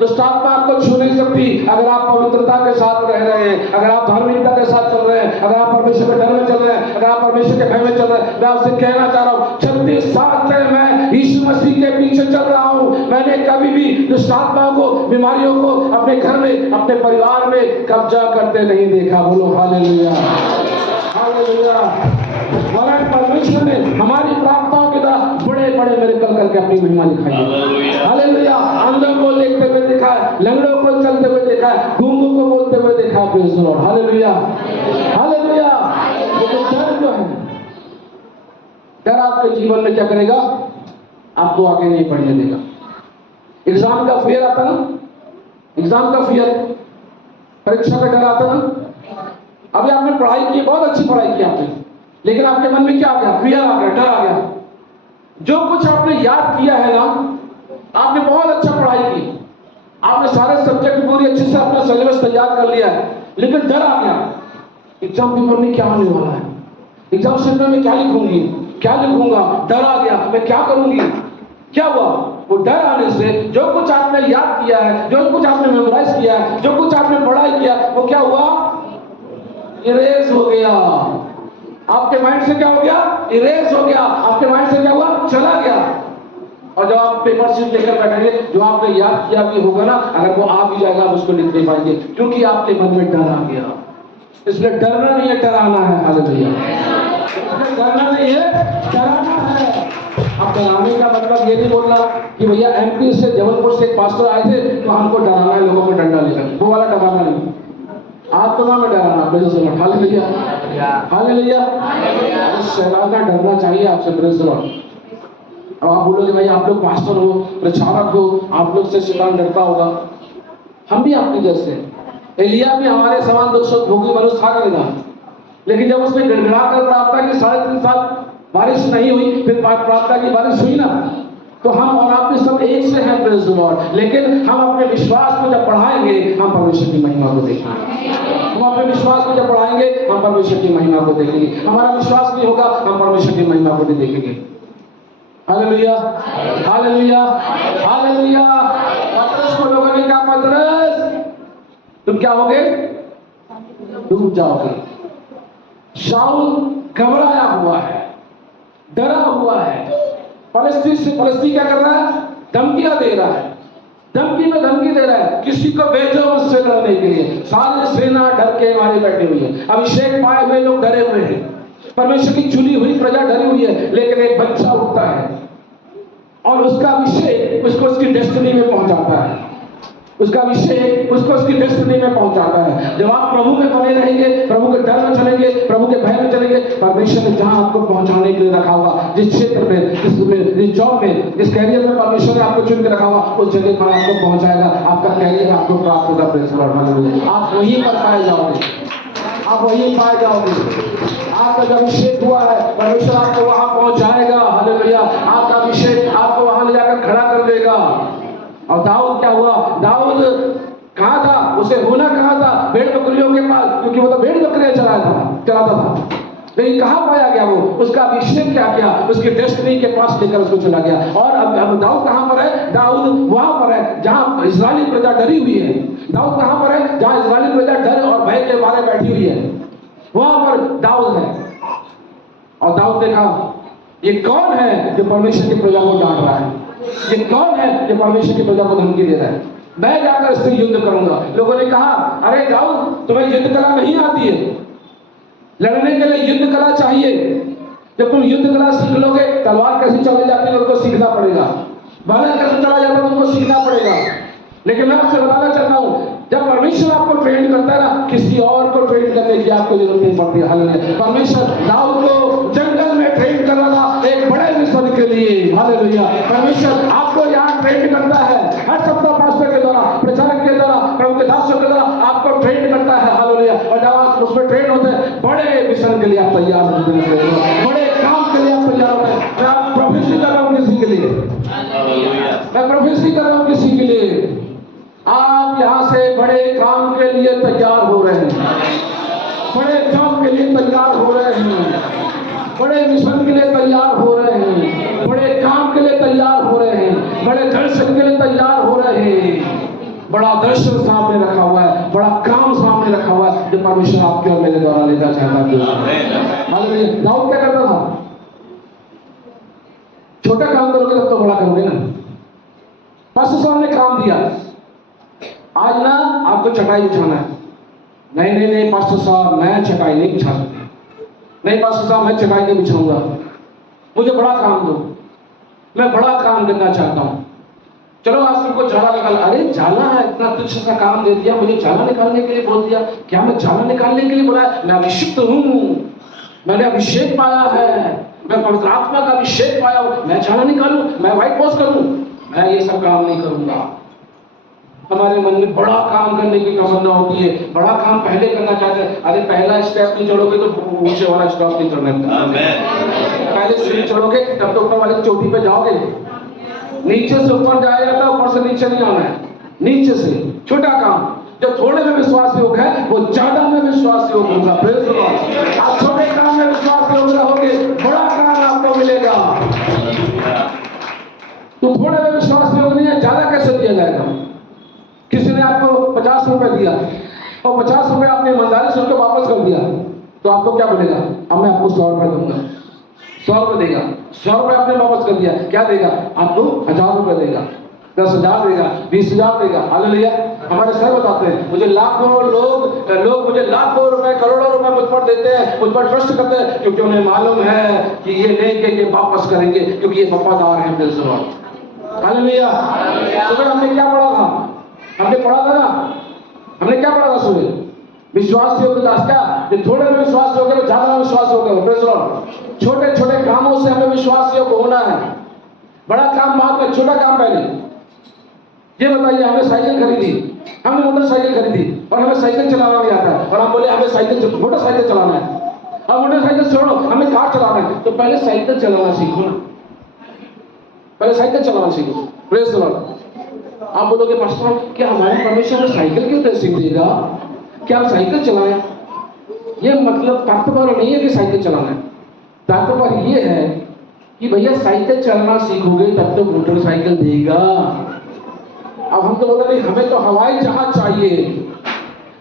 दुष्ट आत्मा आपको छू नहीं सकती, अगर आप पवित्रता के साथ रह रहे हैं, अगर आप धार्मिकता के साथ चल रहे हैं, अगर आप परमेश्वर के डर में चल रहे हैं, अगर आप परमेश्वर के भय में चल रहे हैं। मैं आपसे कहना चाह रहा हूँ, 36 साल से मैं यीशु मसीह के पीछे चल रहा हूँ, मैंने कभी भी दुष्ट आत्माओं को, बीमारियों को अपने घर में, अपने परिवार में कब्जा करते नहीं देखा। बोलो हालेलुया, हालेलुया। वरन परमेश्वर ने हमारी प्रार्थनाओं की तरह बड़े बड़े मिरेकल करके अपनी महिमा दिखाई है। हालेलुया। अंधों को देखते हुए देखा है, लंगड़ों को चलते हुए देखा है, गूंगों को बोलते हुए देखा है। Praise the Lord, hallelujah, hallelujah. लेकिन डर जो है, डर आपके जीवन में क्या करेगा, आपको आगे नहीं बढ़ने देगा। एग्जाम का फियर आता ना, एग्जाम का फियर, परीक्षा का डर आता ना। अभी आपने पढ़ाई की, बहुत अच्छी पढ़ाई की आपने, लेकिन आपके मन में क्या आ गया, फियर आ गया, डर आ गया। जो कुछ आपने याद किया है ना, आपने बहुत अच्छा पढ़ाई की, आपने सारे सब्जेक्ट पूरी अच्छे से अपना सिलेबस तैयार कर लिया है, लेकिन डर आ गया, एग्जाम पेपर में क्या होने वाला है, एग्जाम सेंटर में क्या लिखूंगी, क्या लिखूंगा, डर आ गया, मैं क्या करूंगी। क्या हुआ, वो डर आने से जो कुछ आपने याद किया है, जो कुछ आपने मेमोराइज किया है, जो कुछ आपने पढ़ाई किया, वो क्या हुआ, इरेज हो गया। आपके माइंड से क्या हो गया, इरेज हो गया। आपके माइंड से क्या हुआ, चला गया। और जब आप पेपर शीट लेकर बैठेंगे, जो आपने याद किया भी होगा ना, अगर वो आ भी जाएगा, आप उसको लिख नहीं पाएंगे, क्योंकि आपके मन में डर आ गया। इसलिए डरना नहीं है, डराना है। हालेलुया। डरना नहीं है, डराना है। अब डराने का मतलब ये नहीं बोलना कि भैया एमपी से, जबलपुर से एक पास्टर आए थे तो हमको डराना है, लोगों को डंडा लेकर, वो वाला डराना नहीं। आत्मा में डराना। Praise the Lord, hallelujah, hallelujah. शैतान का डरना चाहिए आपसे। Praise the Lord. अब आप बोलोगे भाई आप लोग पास्टर हो, प्रचारक हो, आप लोग से शैतान डरता होगा। हम भी आपके जैसे हैं। एलिया भी हमारे समान 200 भोगी मनुष्य था ना, लेकिन जब उसने गिड़गिड़ा कर प्रार्थना की, 3.5 साल बारिश नहीं हुई, फिर प्रार्थना की बारिश हुई ना, तो हम और आप भी सब एक से हैं। Praise the Lord. लेकिन हम अपने विश्वास को जब बढ़ाएंगे, हम परमेश्वर की महिमा को देखेंगे। हम अपने विश्वास को जब बढ़ाएंगे, हम परमेश्वर की महिमा को देखेंगे। हमारा विश्वास नहीं होगा, हम परमेश्वर की महिमा को नहीं देखेंगे। Hallelujah, hallelujah, hallelujah. पतरस को लोगों ने कहा, पतरस तुम क्या होगे, डूब जाओगे। शाऊल घबराया हुआ है, डरा हुआ है। फलस्ती क्या कर रहा है, धमकियां दे रहा है, धमकी में धमकी दे रहा है, किसी को भेजो मुझसे लड़ने के लिए। सारी सेना डर के मारे बैठे हुई है। अभिषेक पाए हुए लोग डरे हुए हैं, परमेश्वर की चुनी हुई प्रजा डरी हुई है। लेकिन एक बच्चा उठता है और उसका अभिषेक उसको उसकी डेस्टिनी में पहुंचाता है। उसका अभिषेक उसको उसकी डेस्टिनी में पहुंचाता है। जब आप प्रभु में बने रहेंगे, प्रभु के डर में चलेंगे, प्रभु के भय में चलेंगे, परमेश्वर ने जहां आपको पहुंचाने के लिए रखा होगा, जिस क्षेत्र में, जिस जॉब में, जिस कैरियर में परमेश्वर ने आपको चुन के रखा होगा, उस जगह पर आपको पहुंचाएगा। आपका कैरियर आपको प्राप्त होगा। Praise the Lord, hallelujah. आप वहीं पर पाए जाओगे, आप वहीं पाए जाओगे। आपका जब अभिषेक हुआ है, परमेश्वर आपको वहां पहुंचाएगा। हालेलुया। आपका अभिषेक आपको वहां ले जाकर खड़ा कर देगा। और दाऊद क्या हुआ, दाऊद कहाँ था, उसे होना कहाँ था, भेड़ बकरियों के पास, क्योंकि वो तो भेड़ बकरियां चलाता था। लेकिन कहाँ पाया गया वो, उसका अभिषेक क्या किया, उसकी डेस्टिनी के पास लेकर उसको चला गया। और अब दाऊद कहाँ पर है, दाऊद वहां पर है जहां इस्राएली प्रजा डरी हुई है। दाऊद कहाँ पर है, जहां इस्राएली प्रजा डर और भय के मारे बैठी हुई है, वहां पर दाऊद है। और दाऊद ने कहा, ये कौन है जो परमेश्वर की प्रजा को डांट रहा है, ये कौन है जो परमेश्वर की प्रजा को धमकी दे रहा है। मैं जाकर इससे युद्ध करूंगा। लोगों ने कहा, अरे दाऊद तुम्हें युद्ध कला नहीं आती है, लड़ने के लिए युद्ध कला चाहिए। जब तुम युद्ध कला सीख लोगे, तलवार कैसे चलाई जाती है उनको सीखना पड़ेगा, भाला कैसे चला जाता है उनको सीखना पड़ेगा। लेकिन मैं आपसे बताना चाहता हूं, जब परमेश्वर आपको ट्रेन करता है ना, किसी और को ट्रेन करने की आपको जरूरत नहीं पड़ती। हालेलुया। परमेश्वर दाऊद को जंगल में ट्रेन कर रहा था एक बड़े मिशन के लिए। हालेलुया। परमेश्वर आपको यहाँ ट्रेन करता है, हर सप्ताह पास्टर के द्वारा, प्रचारक के द्वारा, प्रभु के दासों के द्वारा आपको ट्रेन करता है। हालेलुया। और जब आप उसमें ट्रेन होते हैं, बड़े मिशन के लिए आप तैयार होते हैं, बड़े काम के लिए आप तैयार होते हैं। मैं आप प्रोफेसी कर रहा हूँ किसी के लिए, मैं प्रोफेसी कर रहा हूँ किसी के लिए। आप यहाँ से बड़े काम के लिए तैयार हो रहे हैं, बड़े काम के लिए तैयार हो रहे हैं, बड़े मिशन के लिए तैयार हो रहे हैं, बड़े काम के लिए तैयार हो रहे हैं, बड़े दर्शन के लिए तैयार हो रहे हैं। बड़ा दर्शन सामने रखा हुआ है, बड़ा काम सामने रखा हुआ है जो परमेश्वर आपके और मेरे द्वारा लेना चाहता है। हालेलुया। दाऊद क्या करता था? छोटा काम करोगे तब तो बड़ा करोगे ना। पास्टर साहब ने काम दिया, आज ना आपको चटाई बिछाना है। नहीं नहीं नहीं पास्टर साहब, मैं चटाई नहीं बिछा सकता। नहीं पास्टर साहब, मैं चटाई नहीं बिछाऊंगा, मुझे बड़ा काम दो, मैं बड़ा काम करना चाहता हूं। चलो आज तुमको जाला निकाल। अरे जाला है, इतना तुच्छ सा काम दे दिया, मुझे जाला निकालने के लिए बोल दिया। क्या मैं जाला निकालने के लिए बोला? मैं अभिषिक्त हूं, मैंने अभिषेक पाया है, मैं पवित्र आत्मा का अभिषेक पाया हूं, मैं जाला निकालूं, मैं व्हाइट वॉश करूं? मैं ये सब काम नहीं करूंगा। हमारे मन में बड़ा काम करने की तमन्ना होती है, बड़ा काम पहले करना चाहते हैं। अरे पहला स्टेप नहीं चढ़ोगे तो नीचे वाला स्टॉप नहीं चढ़ने का। पहले सीढ़ी चढ़ोगे तब तो ऊपर वाली चोटी पे जाओगे। नीचे से ऊपर जाया जाता है, ऊपर से नीचे नहीं आना है। नीचे से छोटा काम, जो थोड़े में विश्वास योग है वो ज्यादा में विश्वास योग होगा। Praise the Lord. आप छोटे काम में विश्वास योग रहोगे, बड़ा काम आपको मिलेगा। तो थोड़े में विश्वास योग नहीं है, ज्यादा कैसे दिया जाएगा? किसी ने आपको 50 रुपए दिया और 50 रुपए आपने ईमानदारी से उसको वापस कर दिया, तो आपको क्या बोलेगा? अब मैं आपको 100 रुपए दूंगा। 100 रुपए देगा। 100 रुपए आपने वापस कर दिया, क्या देगा? आपको 1000 रुपए देगा, 10,000 देगा, 20,000 देगा। हालेलुया। हमारे सर बताते हैं, मुझे लाखों लोग मुझे लाखों रुपए, करोड़ों रुपए मुझ पर देते हैं, मुझ पर ट्रस्ट करते हैं, क्योंकि उन्हें मालूम है कि ये लेके ये वापस करेंगे, क्योंकि ये वफादार हैं। Praise the Lord. हालेलुया। सुबह हमने क्या पढ़ा था? हमने पढ़ा था ना, हमने क्या पढ़ा था सुबह? विश्वास योग दास का, जो थोड़े में विश्वास योग है, ज्यादा में विश्वास योग है। Praise the Lord. छोटे छोटे कामों से हमें विश्वास योग होना है, बड़ा काम बाद में, छोटा काम पहले। ये बताइए, हमें साइकिल खरीदी, हमने मोटरसाइकिल खरीदी और हमें साइकिल चलाना नहीं आता है, और हम बोले हमें मोटरसाइकिल चलाना है। अब मोटरसाइकिल छोड़ो, हमें कार चलाना है, तो पहले साइकिल चलाना सीखो ना, पहले साइकिल चलाना सीखो। Praise the Lord. आप बोलोगे पास्टर क्या हमारे परमेश्वर में साइकिल क्यों तय सीख देगा? क्या आप साइकिल चलाएं? ये मतलब तात्पर्य नहीं है कि साइकिल चलाना है। तात्पर्य ये है कि भैया साइकिल चलाना सीखोगे तब तो मोटरसाइकिल देगा। अब हम तो बोले नहीं, हमें तो हवाई जहाज चाहिए।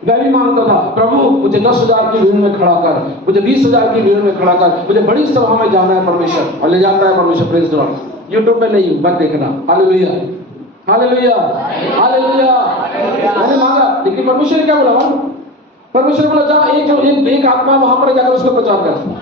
मैं भी मांगता था, प्रभु मुझे 10,000 की भीड़ में खड़ा कर, मुझे 20,000 की भीड़ में खड़ा कर, मुझे बड़ी सभा में जाना है परमेश्वर, और ले जाता है परमेश्वर। Praise the Lord. यूट्यूब में नहीं, मत देखना। Hallelujah, hallelujah, hallelujah. मैंने मांगा, लेकिन परमेश्वर ने क्या बोला? परमेश्वर बोला जा एक आत्मा वहां पर जाकर उसको प्रचार कर।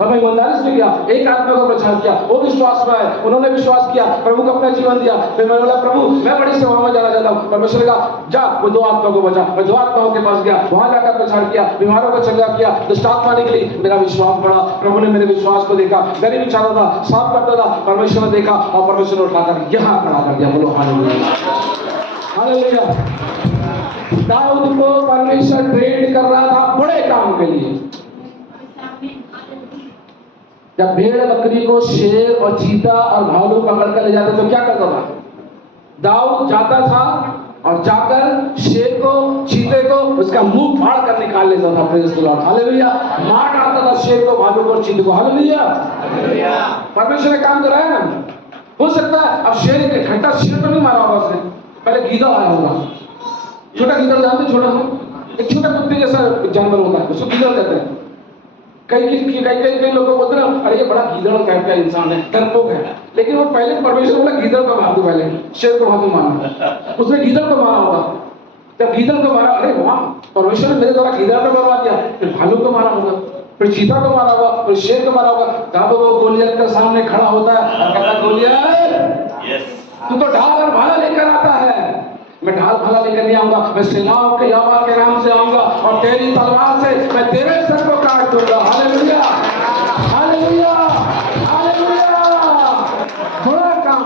और मैं ईमानदारी से किया, एक आत्मा को प्रचार किया, वो विश्वास में आए, उन्होंने विश्वास किया, प्रभु को अपना जीवन दिया। फिर मैंने बोला प्रभु मैं बड़ी सभा में जाना चाहता हूँ। परमेश्वर ने कहा जा वो 2 आत्मा को बचा। मैं 2 आत्माओं के पास गया, वहां जाकर प्रचार किया, बीमारों को चंगा किया, दुष्ट आत्मा निकली, मेरा विश्वास बढ़ा। प्रभु ने मेरे विश्वास को देखा, गरीब चाहता था, साफ करता था, परमेश्वर ने देखा और परमेश्वर ने उठाकर यहाँ खड़ा कर दिया। बोलो हालेलुया, हालेलुया। दाऊद को परमेश्वर ट्रेन कर रहा था बड़े काम के लिए। जब भेड़ बकरी को शेर और चीता और भालू पकड़ कर ले जाते तो क्या करता था? दाऊद जाता था और जाकर शेर को, चीते को उसका मुंह फाड़ कर निकाल लेता था। Praise the Lord. हालेलुया। मार डालता था शेर को, भालू को और चीते को। हालेलुया। परमेश्वर ने काम कराया ना। हो सकता है अब शेर के घंटा शेर तो नहीं मारा होगा उसने, पहले गीदड़ आया होगा। छोटा गीदड़ जानते? छोटा सा एक छोटा कुत्ते जैसा जानवर होता है, उसको गीदड़ कहते हैं। कई लोग बोलते हैं अरे ये बड़ा गीदड़ टाइप का इंसान है, डरपोक है। लेकिन वो पहले परमेश्वर बोला गीदड़ को मार दो, पहले शेर को हाथ में मारना। उसने गीदड़ को मारा होगा। जब गीदड़ को मारा, अरे वाह, परमेश्वर ने मेरे द्वारा गीदड़ को मरवा दिया। फिर भालू को मारा होगा, फिर चीता को मारा होगा, फिर शेर को मारा होगा। तब वो गोलियत के सामने खड़ा होता है और कहता, गोलियत तू तो ढाल और भाला लेकर आता है, मैं ढाल भाला लेकर नहीं आऊंगा, मैं सेनाओं के यहोवा के नाम से आऊंगा और तेरी तलवार से मैं तेरे सर को काट दूंगा। Hallelujah, hallelujah, hallelujah. बड़ा काम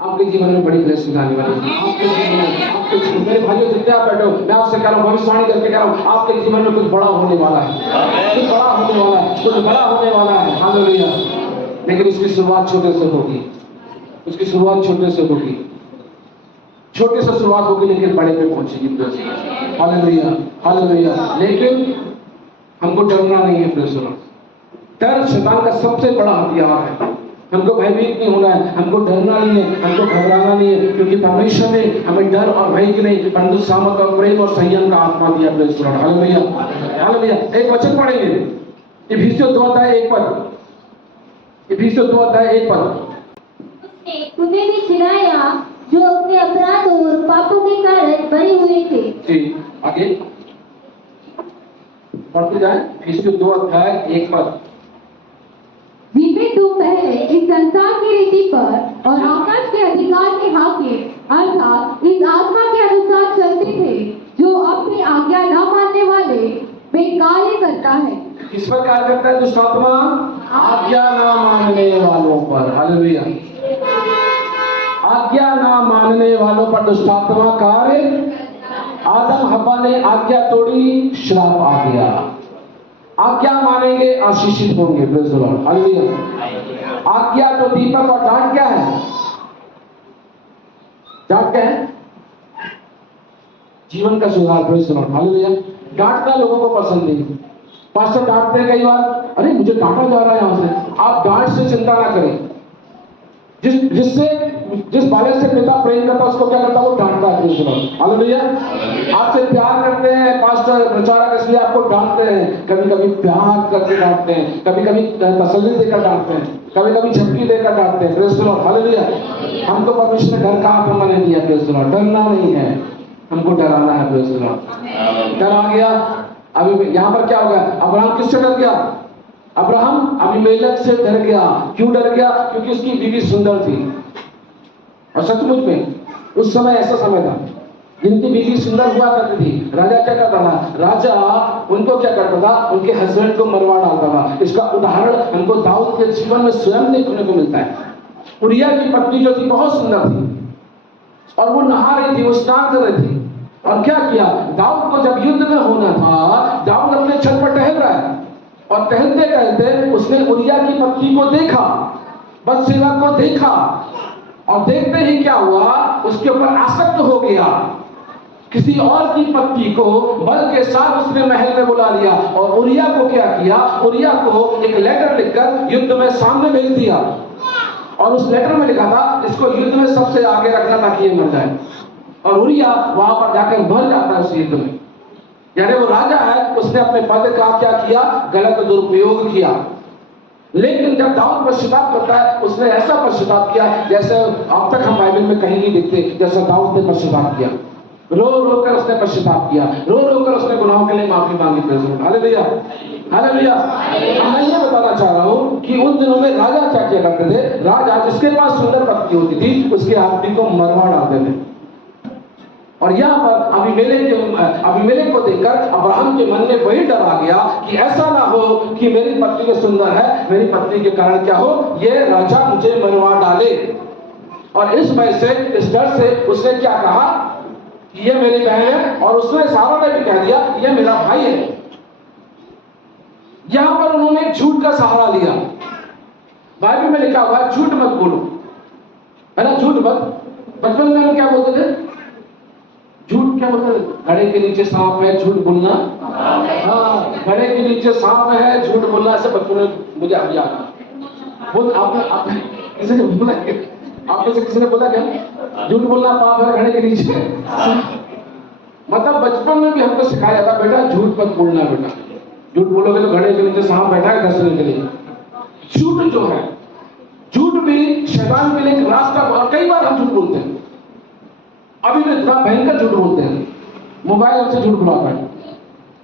आपके जीवन में बड़ी ब्लेसिंग आने वाली है। आपके जीवन में, आपके जीवन में, मेरे भाइयों जितने आप बैठो, मैं आपसे कह रहा हूँ, भविष्यवाणी करके कह रहा हूँ, आपके जीवन में कुछ बड़ा होने वाला है, कुछ बड़ा होने वाला है, कुछ बड़ा होने वाला है। हालेलुया। लेकिन उसकी शुरुआत छोटे से होगी, उसकी शुरुआत छोटे से होगी, छोटे से शुरुआत होगी, लेकिन बड़े पे पहुंचेगी। Hallelujah, hallelujah. लेकिन हमको डरना नहीं है। डर शैतान का सबसे बड़ा हथियार है। हमको भयभीत नहीं होना है, हमको डरना नहीं है, हमको घबराना नहीं है, क्योंकि परमेश्वर ने हमें डर और भय की नहीं, परंतु सामर्थ और प्रेम और संयम का आत्मा दिया। Hallelujah, hallelujah. एक वचन पढ़ेंगे, इफिसियों 2:1। इफिसियों 2:1। उन्हें भी छिड़ाया जो अपने अपराधों और पापों के कारण बने हुए थे। जी, आगे पढ़ते जाए। इफिसियों 2:1। जिनमें तुम पहले इस संसार की रीति पर और आकाश के अधिकार के हाकिम अर्थात इस आत्मा के अनुसार चलते थे, जो अपनी आज्ञा न मानने वाले बेकार्य करता है। किस पर कार्य करता है दुष्ट आत्मा? आज्ञा न मानने वालों पर। हालेलुया। आज्ञा न मानने वालों पर दुष्ट आत्मा कार्य। आदम हव्वा ने आज्ञा तोड़ी, श्राप आ गया। आज्ञा मानेंगे, आशीषित होंगे। Praise the Lord. हालेलुया। आज्ञा तो दीपक और डांट क्या है? डांट क्या है? जीवन का सुधार। Praise the Lord. हालेलुया। डांटना लोगों को पसंद नहीं। पास्टर डांटते हैं कई बार, अरे मुझे डांटा जा रहा है यहां से। आप डांट से चिंता ना करें। जिस बालक से पिता प्रेम करता है उसको क्या करता है? वो डांटता है। हालेलुया। आपसे प्यार करते हैं पास्टर प्रचारक, इसलिए आपको डांटते हैं। कभी कभी प्यार करके डांटते हैं, कभी कभी तसल्ली देकर डांटते हैं, कभी कभी झपकी देकर डांटते हैं। Praise the Lord. हालेलुया। हमको परमेश्वर ने डर का आत्मा नहीं दिया। Praise the Lord. डरना नहीं है, हमको डराना है। Praise the Lord. डर आ गया। अभी यहाँ पर क्या हो गया? अब्राहम किससे डर गया? अब्राहम अबीमेलेक से डर गया। क्यों डर गया? क्योंकि उसकी बीवी सुंदर थी। और सचमुच में उस समय ऐसा समय था, जिनकी बीवी सुंदर हुआ करती थी, राजा क्या करता था? राजा उनको क्या करता था? उनके हस्बैंड को मरवा डालता था। इसका उदाहरण हमको दाऊद के जीवन में स्वयं देखने को मिलता है। उरिया की पत्नी जो थी बहुत सुंदर थी और वो नहा रही थी, वो स्नान कर रही थी। और क्या किया? दाऊद को जब युद्ध में होना था, दाऊद अपने छत पर टहल रहा है और टहलते टहलते उसने उरिया की पत्नी को देखा, बत्सेबा को देखा, और देखते ही क्या हुआ? उसके ऊपर आसक्त हो गया। किसी और की पत्नी को बल के साथ उसने महल में बुला लिया और उरिया को क्या किया? उरिया को एक लेटर लिखकर युद्ध में सामने भेज दिया। और उस लेटर में लिखा था, इसको युद्ध में सबसे आगे रखना ताकि ये मर जाए। और उरिया वहां पर जाकर मर जाता है उस युद्ध में। यानी वो राजा है, उसने अपने पद का क्या किया? गलत दुरुपयोग किया। लेकिन जब दाऊद पश्चाताप करता है, उसने ऐसा पश्चाताप किया जैसे अब तक हम बाइबल में कहीं नहीं देखते, जैसा दाऊद ने पश्चाताप किया। रो रो कर उसने पश्चाताप किया, रो रो कर उसने गुनाहों के लिए माफी मांगी। Hallelujah, hallelujah. मैं ये बताना चाह रहा हूँ कि उन दिनों में राजा क्या किया करते थे? राजा जिसके पास सुंदर पत्नी होती थी, उसके आदमी को मरवा डालते थे। और यहाँ पर अबीमेलेक को देखकर अब्राहम के मन में वही डर आ गया कि ऐसा ना हो कि मेरी पत्नी तो सुंदर है, मेरी पत्नी के कारण क्या हो, ये राजा मुझे मरवा डाले। और इस वजह से, इस डर से उसने क्या कहा? ये मेरी बहन है, और उसने सारा ने भी कह दिया ये मेरा भाई है। यहां पर उन्होंने एक झूठ का सहारा लिया। बाइबल में लिखा हुआ है झूठ मत बोलो, है ना? झूठ मत। बचपन में हम क्या बोलते थे? झूठ क्या बोलते थे? घड़े के नीचे सांप है, झूठ बोलना। हाँ, घड़े के नीचे सांप है, झूठ बोलना। ऐसे बचपन में मुझे अभी याद आ। आपने किसी ने बोला क्या? आप में से किसी ने बोला क्या झूठ बोलना पाप है घड़े के नीचे? मतलब बचपन में भी हमको सिखाया जाता, बेटा झूठ मत बोलना, बेटा झूठ बोलोगे तो घड़े के नीचे सांप बैठा है डसने के लिए। झूठ जो है झूठ भी शैतान के लिए एक रास्ता, और कई बार हम झूठ बोलते हैं। अभी भी इतना भयंकर झूठ बोलते हैं, मोबाइल हमसे झूठ बुलाता है।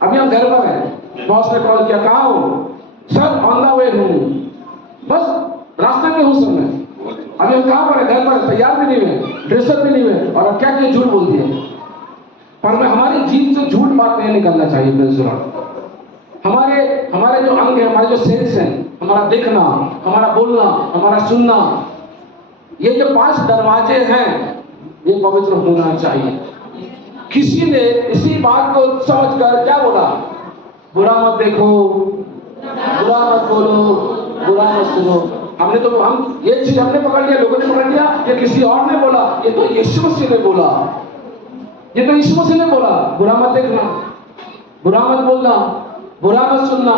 अभी हम घर पर हैं, बॉस ने कॉल किया, कहाँ हो सर? ऑन द वे हूँ, बस रास्ते में हूँ सर मैं। अभी हम कहाँ पर है? घर पर, तैयार भी नहीं हुए, ड्रेसअप भी नहीं हुए, और अब क्या किया? झूठ बोल दिया। पर मैं हमारी जीभ से झूठ बात नहीं निकलना चाहिए। हमारे जो अंग है, हमारे जो सेंस है, हमारा देखना, हमारा बोलना, हमारा सुनना, ये जो 5 दरवाजे हैं, ये पवित्र होना चाहिए। किसी ने इसी बात को समझकर क्या बोला? बुरा मत देखो, बुरा मत बोलो, बुरा मत सुनो। हम ये चीज हमने पकड़ लिया, लोगों ने पकड़ लिया, ये किसी और ने बोला, ये तो यीशु मसीह ने बोला, ये तो यीशु मसीह ने बोला। बुरा मत देखना, बुरा मत बोलना, बुरा मत सुनना,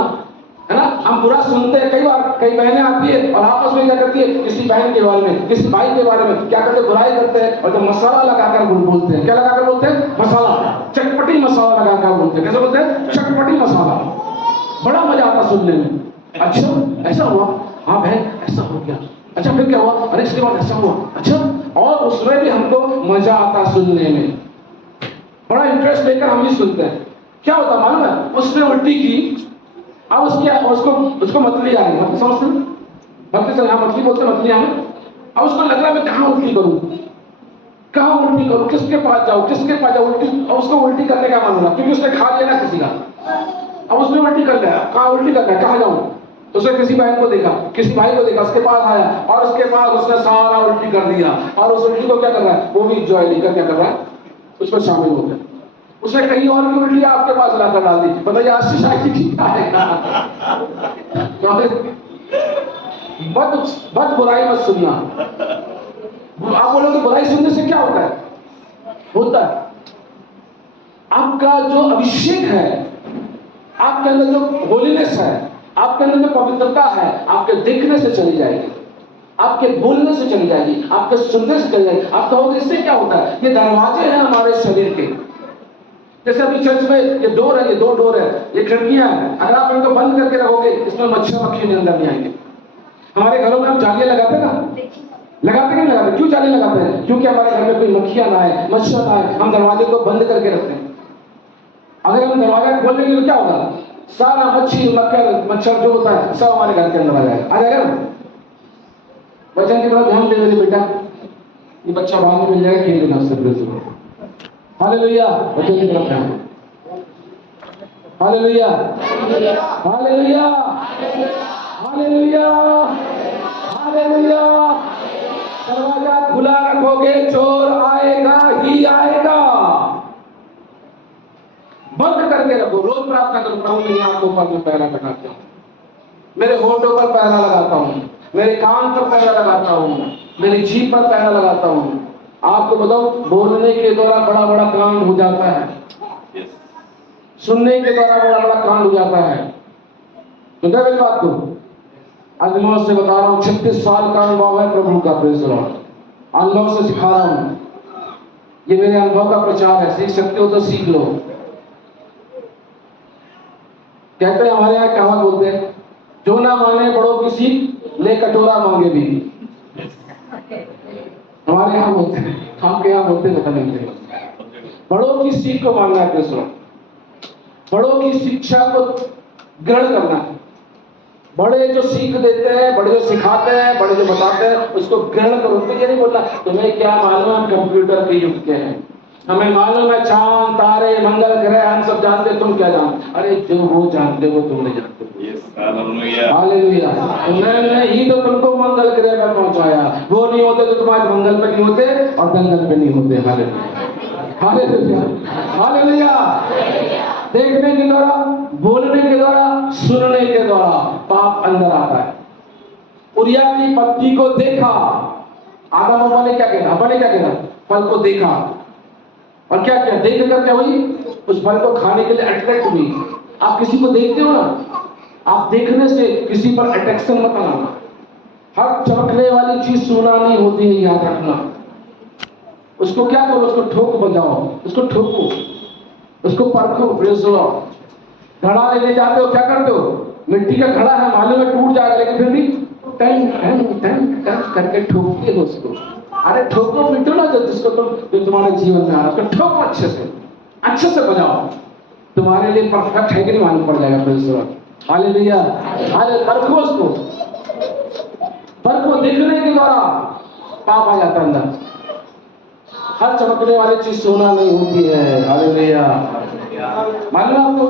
है ना? हम बुरा सुनते हैं। कई बार कई बहनें आती है और आपस में क्या करती है, किसी बहन के बारे में, किसी भाई के बारे में क्या करते हैं? बुराई करते हैं, और जब मसाला लगाकर बोलते हैं, क्या लगाकर बोलते हैं? मसाला, चटपटी मसाला लगाकर बोलते हैं। कैसे बोलते हैं? चटपटी मसाला। बड़ा मजा आता सुनने में। अच्छा ऐसा हुआ, हाँ बहन ऐसा हो गया, अच्छा फिर क्या हुआ? अरे इसके बाद ऐसा हुआ, अच्छा। और उसमें भी हमको मजा आता सुनने में, बड़ा इंटरेस्ट लेकर हम भी सुनते हैं। क्या होता मालूम है? उसने उल्टी की, अब उसको मछली आ रही, समझते मछली से, यहाँ मछली बोलते मछलियां हैं। अब उसको लग रहा है मैं कहाँ उल्टी करूँ, कहाँ उल्टी करूँ, किसके पास जाऊँ, किसके पास जाऊँ? उल्टी, और उसको उल्टी करने का मन हुआ, क्योंकि उसने खा लिया ना किसी का। अब उसने उल्टी कर लिया, कहाँ उल्टी करना है, कहाँ जाऊँ? उसने किसी बहन को देखा, किसी भाई को देखा, उसके पास आया, और उसके बाद उसने सारा उल्टी कर दिया। और उस उल्टी को क्या कर रहा है? वो भी एंजॉय लेकर क्या कर रहा है? उसमें शामिल होकर उसने कहीं और की उल्टी आपके पास लाकर डाल दी। बताइए आशीष आएगी कि क्या आएगा? मत बुराई मत सुनना। आप बोलोगे बुराई सुनने से क्या होता है? होता है आपका जो अभिषेक है, आपके अंदर जो होलीनेस है, आपके अंदर जो पवित्रता है, आपके देखने से चली जाएगी, आपके बोलने से चली जाएगी, आपके सुनने से चली जाएगी। आप कहोगे इससे क्या होता है? ये दरवाजे हैं हमारे शरीर के। जैसे अभी चर्च में ये डोर है, ये 2 डोर है, ये खिड़कियां हैं। अगर आप इनको बंद करके रखोगे, इसमें मच्छर मक्खी अंदर नहीं आएंगे। हमारे घरों में हम जालियां लगाते ना, लगाते नहीं लगाते? क्यों जाली लगाते हैं? क्योंकि हमारे घर में कोई मक्खियां ना आए, मच्छर ना आए। हम दरवाजे को बंद करके रखते हैं। अगर हम दरवाजा खोल देंगे तो क्या होगा? सारा मच्छर जो होता है सब हमारे घर के अंदर आ जाएगा। आ जाएगा ना? बच्चों की तरफ ध्यान दे देना बेटा, ये बच्चा बाद में मिल जाएगा, खेल लेना उससे। हालेलुया, बच्चों की तरफ ध्यान। Hallelujah, hallelujah, hallelujah, hallelujah. दरवाजा खुला रखोगे, चोर आएगा ही आएगा। बंद करके रखो। रोज प्रार्थना करता हूँ, मेरी आंखों पर मैं पहरा लगाता हूँ, मेरे होठों पर पहरा लगाता हूँ, मेरे कान पर पहरा लगाता हूँ, मेरी जीभ पर पहरा लगाता हूँ। आपको बताओ, बोलने के द्वारा बड़ा बड़ा कांड हो जाता है, सुनने के द्वारा बड़ा बड़ा कांड हो जाता है। सुनते हैं मेरी बात को? आज मैं से बता रहा हूँ, 36 साल का अनुभव है प्रभु का, प्रेज़ द लॉर्ड। अनुभव से सिखा रहा हूँ, ये मेरे अनुभव का प्रचार है। सीख सकते हो तो सीख लो। कहते हैं हमारे यहाँ कहावत बोलते हैं, जो ना माने बड़ों की सीख, ले कटोरा मांगे भी। हमारे यहाँ बोलते हैं, आपके यहाँ बोलते हैं पता नहीं। बड़ों की सीख को मानना है, बड़ों की शिक्षा को ग्रहण करना है। बड़े जो सीख देते हैं, बड़े जो सिखाते हैं, बड़े जो बताते हैं, उसको ग्रहण करो। तो ये नहीं बोलना तुम्हें क्या मालूम, हम कंप्यूटर के युग के हैं, हमें मालूम है चांद तारे मंगल ग्रह हम सब जानते, तुम क्या जानते? अरे जो वो जानते वो तुम नहीं जानते। हालेलुया। मैंने ही तो तुमको मंगल ग्रह पर पहुंचाया। वो नहीं होते तो तुम आज मंगल पे नहीं होते और दंगल पे नहीं होते। Hallelujah, hallelujah, hallelujah. देखने के द्वारा, बोलने के द्वारा, सुनने के द्वारा पाप अंदर आता है। उरिया की पत्नी को देखा, आदम और हव्वा ने क्या कहना? हव्वा ने क्या कहना? फल को देखा, और क्या क्या देख कर क्या हुई? उस फल को खाने के लिए अट्रैक्ट हुई। आप किसी को देखते हो ना, आप देखने से किसी पर अट्रैक्शन मत आना। हर चमकने वाली चीज सोना नहीं होती है, याद रखना। उसको क्या करो? उसको ठोक बजाओ, उसको ठोको, उसको परखो। Praise the Lord. घड़ा लेने जाते हो, क्या करते हो? मिट्टी का घड़ा है, मालूम है टूट जाएगा, लेकिन फिर भी टन टन टन टन करके ठोकती है उसको। अरे ठोको पीटो ना जिसको जो तुम्हारे जीवन में आ रहा है उसको ठोको अच्छे से बजाओ। तुम्हारे लिए परफेक्ट है कि नहीं मालूम पड़ जाएगा। Hallelujah, hallelujah. परखो उसको, परखो। देखने के द्वारा पाप आ जाता है अंदर। हर चमकने वाली चीज सोना नहीं होती है। हालेलुया। मालूम आपको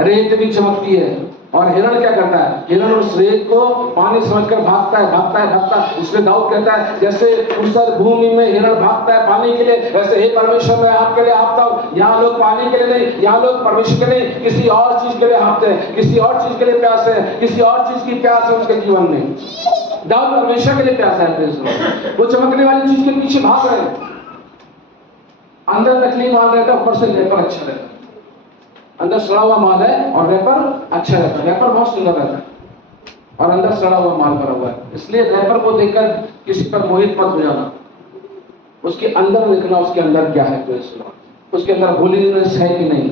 रेत भी चमकती है। और हिरण क्या करता है? हिरण उस रेत को पानी समझकर भागता है। इसलिए दाऊद कहता है जैसे ऊसर भूमि में हिरण भागता है पानी के लिए, वैसे हे परमेश्वर मैं आपके लिए भागता हूं। यहाँ लोग पानी के लिए नहीं, यहाँ लोग परमेश्वर के लिए किसी और चीज के लिए भागते हैं, किसी और चीज के लिए प्यास है, किसी और चीज की प्यास है उनके जीवन में। दाऊद परमेश्वर के लिए प्यास है। वो चमकने वाली चीज के पीछे भाग रहे हैं। अंदर नकली माल रहता है, ऊपर से रेपर अच्छा रहता है। अंदर सड़ा हुआ माल है और रैपर अच्छा रहता है। रैपर बहुत सुंदर रहता है और अंदर सड़ा हुआ माल भरा हुआ है। इसलिए रैपर को देखकर किसी पर मोहित मत हो जाना। उसके अंदर देखना उसके अंदर क्या है। उसके अंदर होलीनेस है कि नहीं,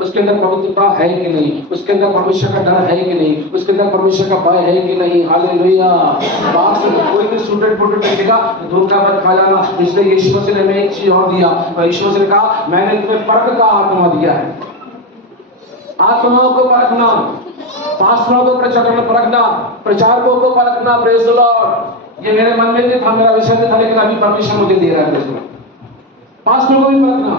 उसके अंदर पवित्रता है कि नहीं, उसके अंदर परमेश्वर का डर है कि नहीं, उसके अंदर परमेश्वर का भय है कि नहीं। हालेलुया। बाहर से कोई भी सूटेड फूटेड देखेगा धोखा मत खा जाना। इसलिए यीशु मसीह ने हमें एक चीज और दिया और यीशु मसीह ने कहा मैंने तुम्हें परख का आत्मा दिया है। आत्माओं को परखना, पास्टरों को परखना, प्रचारकों को परखना। Praise the Lord. ये मेरे मन में नहीं था, मेरा विषय नहीं था, लेकिन अभी परमेश्वर मुझे दे रहा है। Praise the Lord. पास्टरों को भी परखना,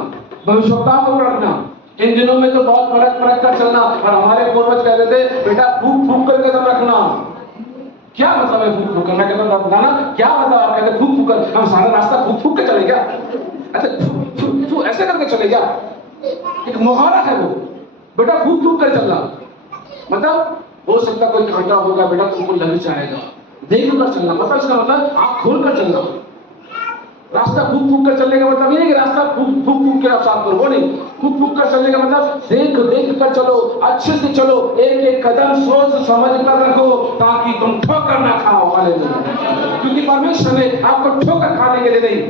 भविष्यवक्ताओं को परखना। इन दिनों में तो बहुत परख कर चलना। और हमारे पूर्वज कहते थे बेटा फूक फूक कर कदम रखना। क्या मतलब है फूक फूक कर? मैं कहता था ना क्या मतलब? आप कहते फूक फूक कर, हम सारा रास्ता फूक फूक के चले क्या? ऐसे करके चले क्या? एक मुहावरा है वो, बेटा फूक फूक कर चलना। मतलब हो सकता कोई खड़ा होगा, बेटा तुमको लग जाएगा, देख कर चलना। मतलब इसका मतलब आप खोल कर चलना। रास्ता फूक फूक कर चलने का मतलब ये नहीं कि रास्ता फूक फूक के आप साथ करो, वो नहीं। फूक फूक कर चलने का मतलब देख कर चलो, अच्छे से चलो, एक एक कदम सोच समझ कर रखो ताकि तुम ठोकर ना खाओ। हालेलुया। क्योंकि परमेश्वर ने आपको ठोकर खाने के लिए नहीं,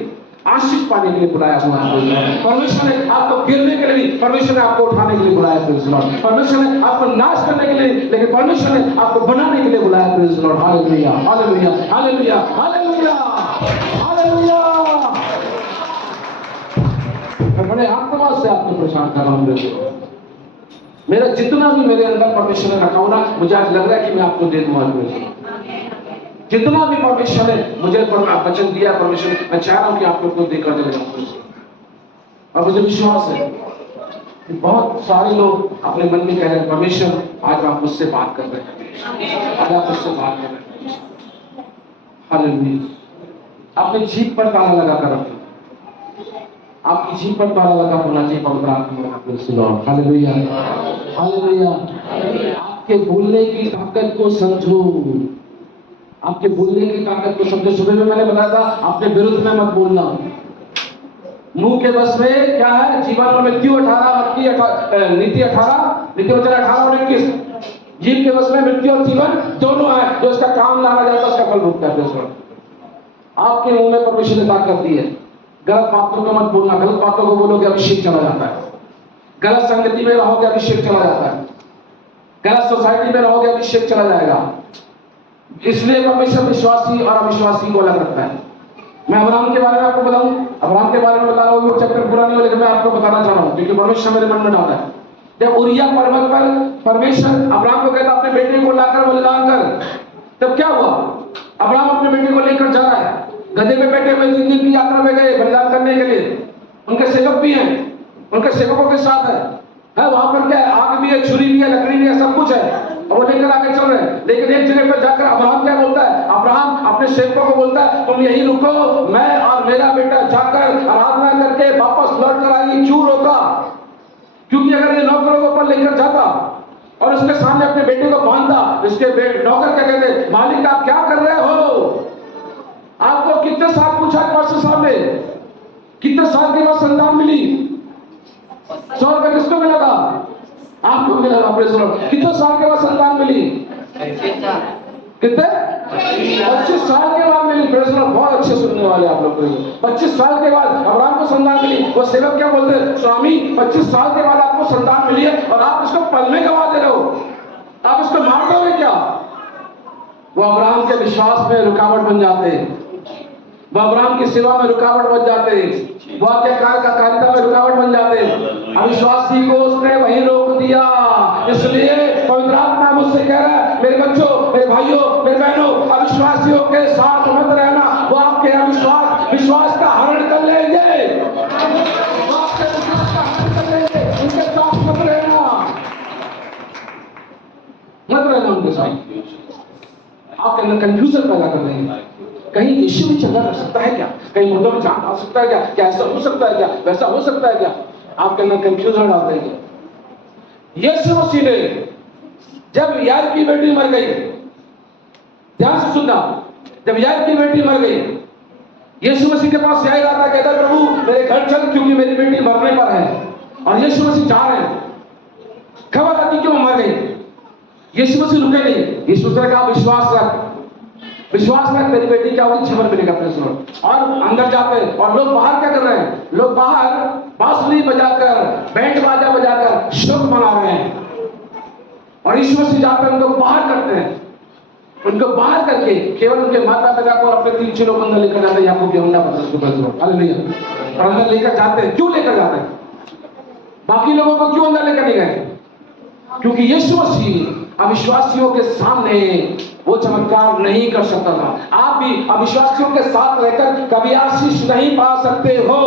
आशीष पाने के लिए बुलाया हुआ है। परमेश्वर ने आपको गिरने के लिए नहीं, परमेश्वर ने आपको उठाने के लिए बुलाया है। Praise the Lord. परमेश्वर ने आपको नाश करने के लिए, लेकिन परमेश्वर ने आपको बनाने के लिए बुलाया है। Praise the Lord. Hallelujah, hallelujah, hallelujah, hallelujah, hallelujah. मैं बड़े आत्मा से आपको प्रचार कर रहा हूं। मेरा जितना भी मेरे अंदर परमेश्वर ने रखा हो ना, मुझे आज लग रहा है कि मैं आपको दे दूंगा। जितना भी परमेश्वर ने मुझे वचन दिया, परमेश्वर ने, मैं चाह रहा हूं कि आप लोग को देकर चले जाऊं। और मुझे विश्वास है कि बहुत सारे लोग अपने मन में कह रहे हैं परमेश्वर आज आप मुझसे बात कर रहे हैं, आज आप मुझसे बात कर रहे हैं। हालेलुया। अपने जीभ पर ताला लगा कर रखें। आपकी जीभ पर ताला लगा होना चाहिए पवित्र आत्मा। Hallelujah, hallelujah. आपके बोलने की ताकत को समझो, आपके बोलने की ताकत को समझो। सुबह में मैंने बताया था अपने विरुद्ध में मत बोलना। मुंह के बस में क्या है? जीवन और मृत्यु। 18 नीति 18 नीति वचन 18 और 21। जीव के बस में मृत्यु और जीवन दोनों है। जो इसका काम लाना जाता है उसका फल भुगता है। आपके मुंह में परमेश्वर ने ताकत दी है। गलत बातों को मत बोलना। गलत बातों को बोलोगे अभिषेक चला जाता है। गलत संगति में रहोगे अभिषेक चला जाता है। गलत सोसाइटी में रहोगे अभिषेक चला जाएगा। इसलिए परमेश्वर विश्वासी और अविश्वासी को अलग रखता है। मैं अब्राहम के बारे में आपको बताऊं, अब्राहम के बारे में बता रहा हूं, वो चैप्टर पूरा नहीं हो, लेकिन मैं आपको बताना चाह रहा हूं क्योंकि परमेश्वर मेरे मन में डाला है। जब उरिया पर्वत पर परमेश्वर अब्राहम को कहता अपने बेटे को लाकर बलिदान कर, तब क्या हुआ? अब्राहम अपने बेटे को लेकर जा रहा है, गधे पे बैठे हुए 3 दिन की यात्रा में गए बलिदान करने के लिए। उनके सेवक भी हैं, उनके सेवकों के साथ है वहां पर क्या है? आग भी है, छुरी भी है, लकड़ी भी है, सब कुछ है और वो लेकर आगे चल रहे हैं। लेकिन एक जगह पर जाकर अब्राहम क्या बोलता है? अब्राहम अपने सेवकों को बोलता है तुम यही रुको, मैं और मेरा बेटा जाकर आराधना करके वापस लौट कर आएंगे। क्यों रोका? क्योंकि अगर ये नौकरों को ऊपर लेकर जाता और उसके सामने अपने बेटे को बांधता, इसके नौकर क्या कहते? मालिक आप क्या कर रहे हो? आपको कितने साल पूछा पास्टर साहब ने? कितने साल के बाद संतान मिली? 100 रुपए किसको मिला था? आपको मिला था। Praise the Lord. कितने साल के बाद संतान मिली? कितने? 25 साल के बाद मिली। Praise the Lord. बहुत अच्छे सुनने वाले आप लोग। 25 साल के बाद अब्राहम को संतान मिली। वो सेवक क्या बोलते हैं? स्वामी 25 साल के बाद आपको संतान मिली है और आप इसको पल में गवा दे रहे हो, आप इसको मार दोगे क्या? वो वो अब्राहम के विश्वास में रुकावट बन जाते हैं, वो अब्राहम की सेवा में रुकावट बन जाते हैं, वो आज्ञाकार का कारिता में रुकावट बन जाते हैं। अविश्वासी को उसने वहीं रोक दिया। इसलिए पवित्र आत्मा मुझसे कह रहा है, मेरे बच्चों, मेरे भाइयों, मेरे बहनों, अविश्वासियों के साथ मत रहना। वो आपके विश्वास का हरण कर लेंगे, वो आपके विश्वास का हरण कर लेंगे। उनके साथ मत रहना, मत रहना उनके साथ। आपके अंदर कंफ्यूजन पैदा कर देंगे। कहीं यीशु भी चंगा कर सकता है क्या? कहीं मुद्दों में जान आ सकता है क्या? क्या ऐसा हो सकता है क्या? वैसा हो सकता है क्या? आपके अंदर कंफ्यूजन डाल देंगे। यीशु मसीह ने जब यार की बेटी मर गई, ध्यान से सुनना, जब यार की बेटी मर गई, यीशु मसीह के पास यही रहा था, कहता प्रभु मेरे घर चल, क्योंकि मेरी बेटी मरने पर है। और यीशु मसीह जा रहे हैं, खबर आती क्यों मर गई। यीशु मसीह रुके नहीं। यीशु मसीह ने कहा विश्वास रख, विश्वास रख, तेरी बेटी क्या होगी, जीवन मिलेगा। और अंदर जाते हैं, और लोग बाहर क्या कर रहे हैं? लोग बाहर बांसुरी बजाकर, बैंड बाजा बजाकर शोक मना रहे हैं। और यीशु मसीह जाकर उनको बाहर करते हैं। उनको बाहर करके केवल उनके माता पिता को अपने 3 चेलों को अंदर लेकर जाते हैं। याकूब, यूहन्ना, पतरस, हालेलुया। और अंदर लेकर जाते हैं। क्यों लेकर जाते हैं? बाकी लोगों को क्यों अंदर लेकर नहीं गए? क्योंकि यीशु मसीह अविश्वासियों के सामने वो चमत्कार नहीं कर सकता था। आप भी अविश्वासियों के साथ रहकर कभी आशीष नहीं पा सकते हो।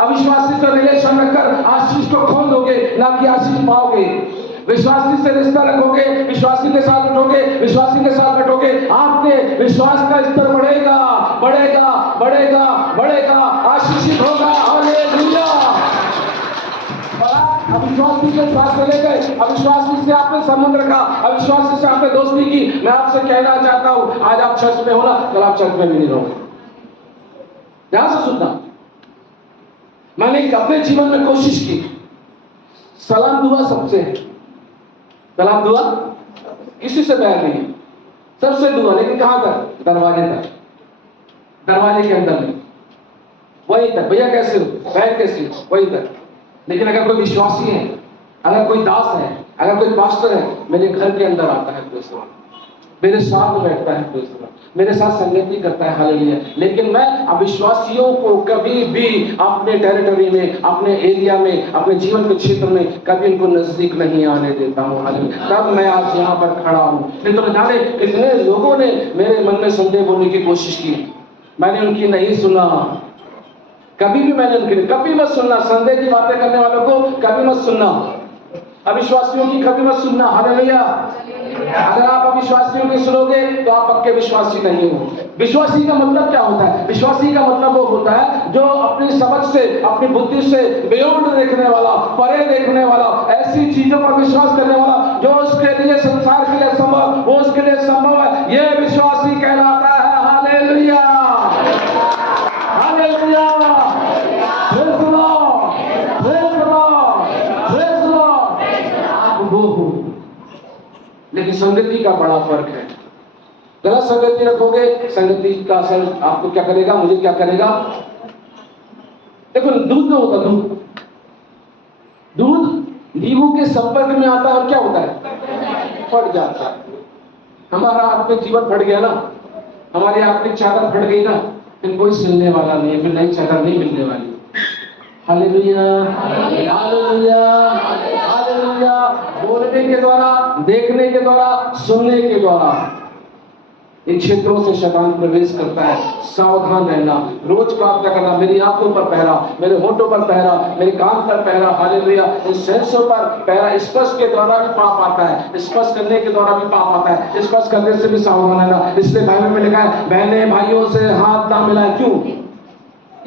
अविश्वासी से रिलेशन रखकर आशीष को खो दोगे, ना कि आशीष पाओगे। विश्वासी से रिश्ता रखोगे, विश्वासी के साथ उठोगे, विश्वासी के साथ बैठोगे, आपके विश्वास का स्तर बढ़ेगा, बढ़ेगा, बढ़ेगा, बढ़ेगा, आशीषित होगा। हालेलुया। अविश्वासी के साथ चले गए, अविश्वासी से आपने संबंध रखा, अविश्वासी से आपने दोस्ती की। मैं आपसे कहना चाहता हूं, आज आप चर्च में हो ना, कल आप चर्च में भी नहीं रहोगे। ध्यान से सुनना, मैंने अपने जीवन में कोशिश की, सलाम दुआ सबसे है, सलाम दुआ किसी से बैर नहीं, सबसे दुआ, लेकिन कहां तक? दरवाजे तक, दरवाजे के अंदर नहीं, वहीं तक। भैया कैसे हो, बैर कैसे हो, वहीं तक। लेकिन अगर कोई विश्वासी है, अगर कोई दास है, अगर कोई पास्टर है, मेरे घर के अंदर आता है, कोई सवाल, मेरे साथ में बैठता है, कोई सवाल, मेरे साथ संगति करता है, हालेलुया। लेकिन मैं अविश्वासियों को कभी भी अपने टेरिटरी में, अपने एरिया में, अपने जीवन के क्षेत्र में कभी उनको नजदीक नहीं आने देता हूँ, हालेलुया। तब मैं आज यहाँ पर खड़ा हूँ। नहीं तो जाने कितने लोगों ने मेरे मन में संदेह बोलने की कोशिश की, मैंने उनकी नहीं सुना। कभी भी मैंने उनके लिए, कभी मत सुनना। संदेह की बातें करने वालों को कभी मत सुनना, अविश्वासियों की कभी मत सुनना, हालेलुया। अगर आप अविश्वासियों की सुनोगे तो आप पक्के विश्वासी नहीं हो। विश्वासी का मतलब क्या होता है? विश्वासी का मतलब वो होता है जो अपनी समझ से, अपनी बुद्धि से बियॉन्ड देखने वाला, परे देखने वाला, ऐसी चीजों पर विश्वास करने वाला जो उसके लिए, संसार के लिए संभव, वो उसके लिए संभव है। ये विश्वासी कहलाता है, hallelujah, hallelujah. Praise the Lord, praise the Lord, praise the Lord. आप वो हो, लेकिन संगति का बड़ा फर्क है। गलत संगति रखोगे, संगति का असर आपको क्या करेगा, मुझे क्या करेगा? देखो, दूध में होता, दूध नींबू के संपर्क में आता है और क्या होता है? फट जाता है। हमारा आत्मिक जीवन फट गया ना, हमारी आत्मिक चादर फट गई ना, फिर कोई सुनने वाला नहीं है, फिर नई चादर नहीं मिलने वाली। Hallelujah, hallelujah, hallelujah. बोलने के द्वारा, देखने के द्वारा, सुनने के द्वारा इन क्षेत्रों से शैतान प्रवेश करता है। सावधान रहना, रोज प्रार्थना करना, मेरी आंखों पर पहरा, मेरे होठों पर पहरा, मेरे कान पर पहरा, हालेलुया। इन सेंसों पर पहरा। स्पर्श के द्वारा भी पाप आता है, स्पर्श करने के द्वारा भी पाप आता है, स्पर्श करने से भी सावधान रहना। इसलिए बाइबल में लिखा है, बहने भाइयों से हाथ ना मिलाएं। क्यों?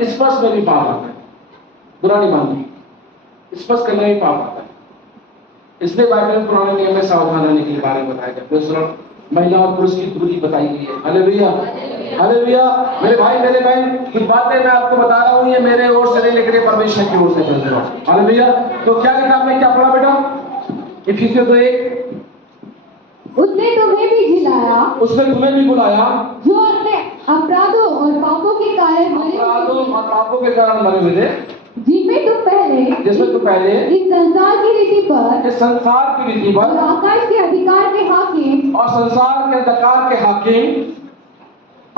स्पर्श में भी पाप आता है, बुरा नहीं मानती, स्पर्श करने में पाप आता है। इसलिए बाइबल में पुराने नियम में सावधान रहने के बारे में बताया गया। महिला और पुरुष की दूरी बताई गई है, हालेलुया, हालेलुया। मेरे भाई, मेरे बहन, कुछ बातें मैं आपको बता रहा हूँ, ये मेरे ओर से नहीं लिख रहे, परमेश्वर की ओर से चल रहा है, हालेलुया। तो क्या लिखा, आपने क्या पढ़ा बेटा? इफिसियों 2:1, उसने तुम्हें भी जिलाया, उसने तुम्हें भी बुलाया, जो अपने अपराधों और पापों के कारण मरे, अपराधों और पापों के कारण मरे हुए थे, जिसमें तुम पहले इस संसार की रीति पर, इस संसार की रीति और पर आकाश के अधिकार के हाकिम, और संसार के अंधकार के हाकिम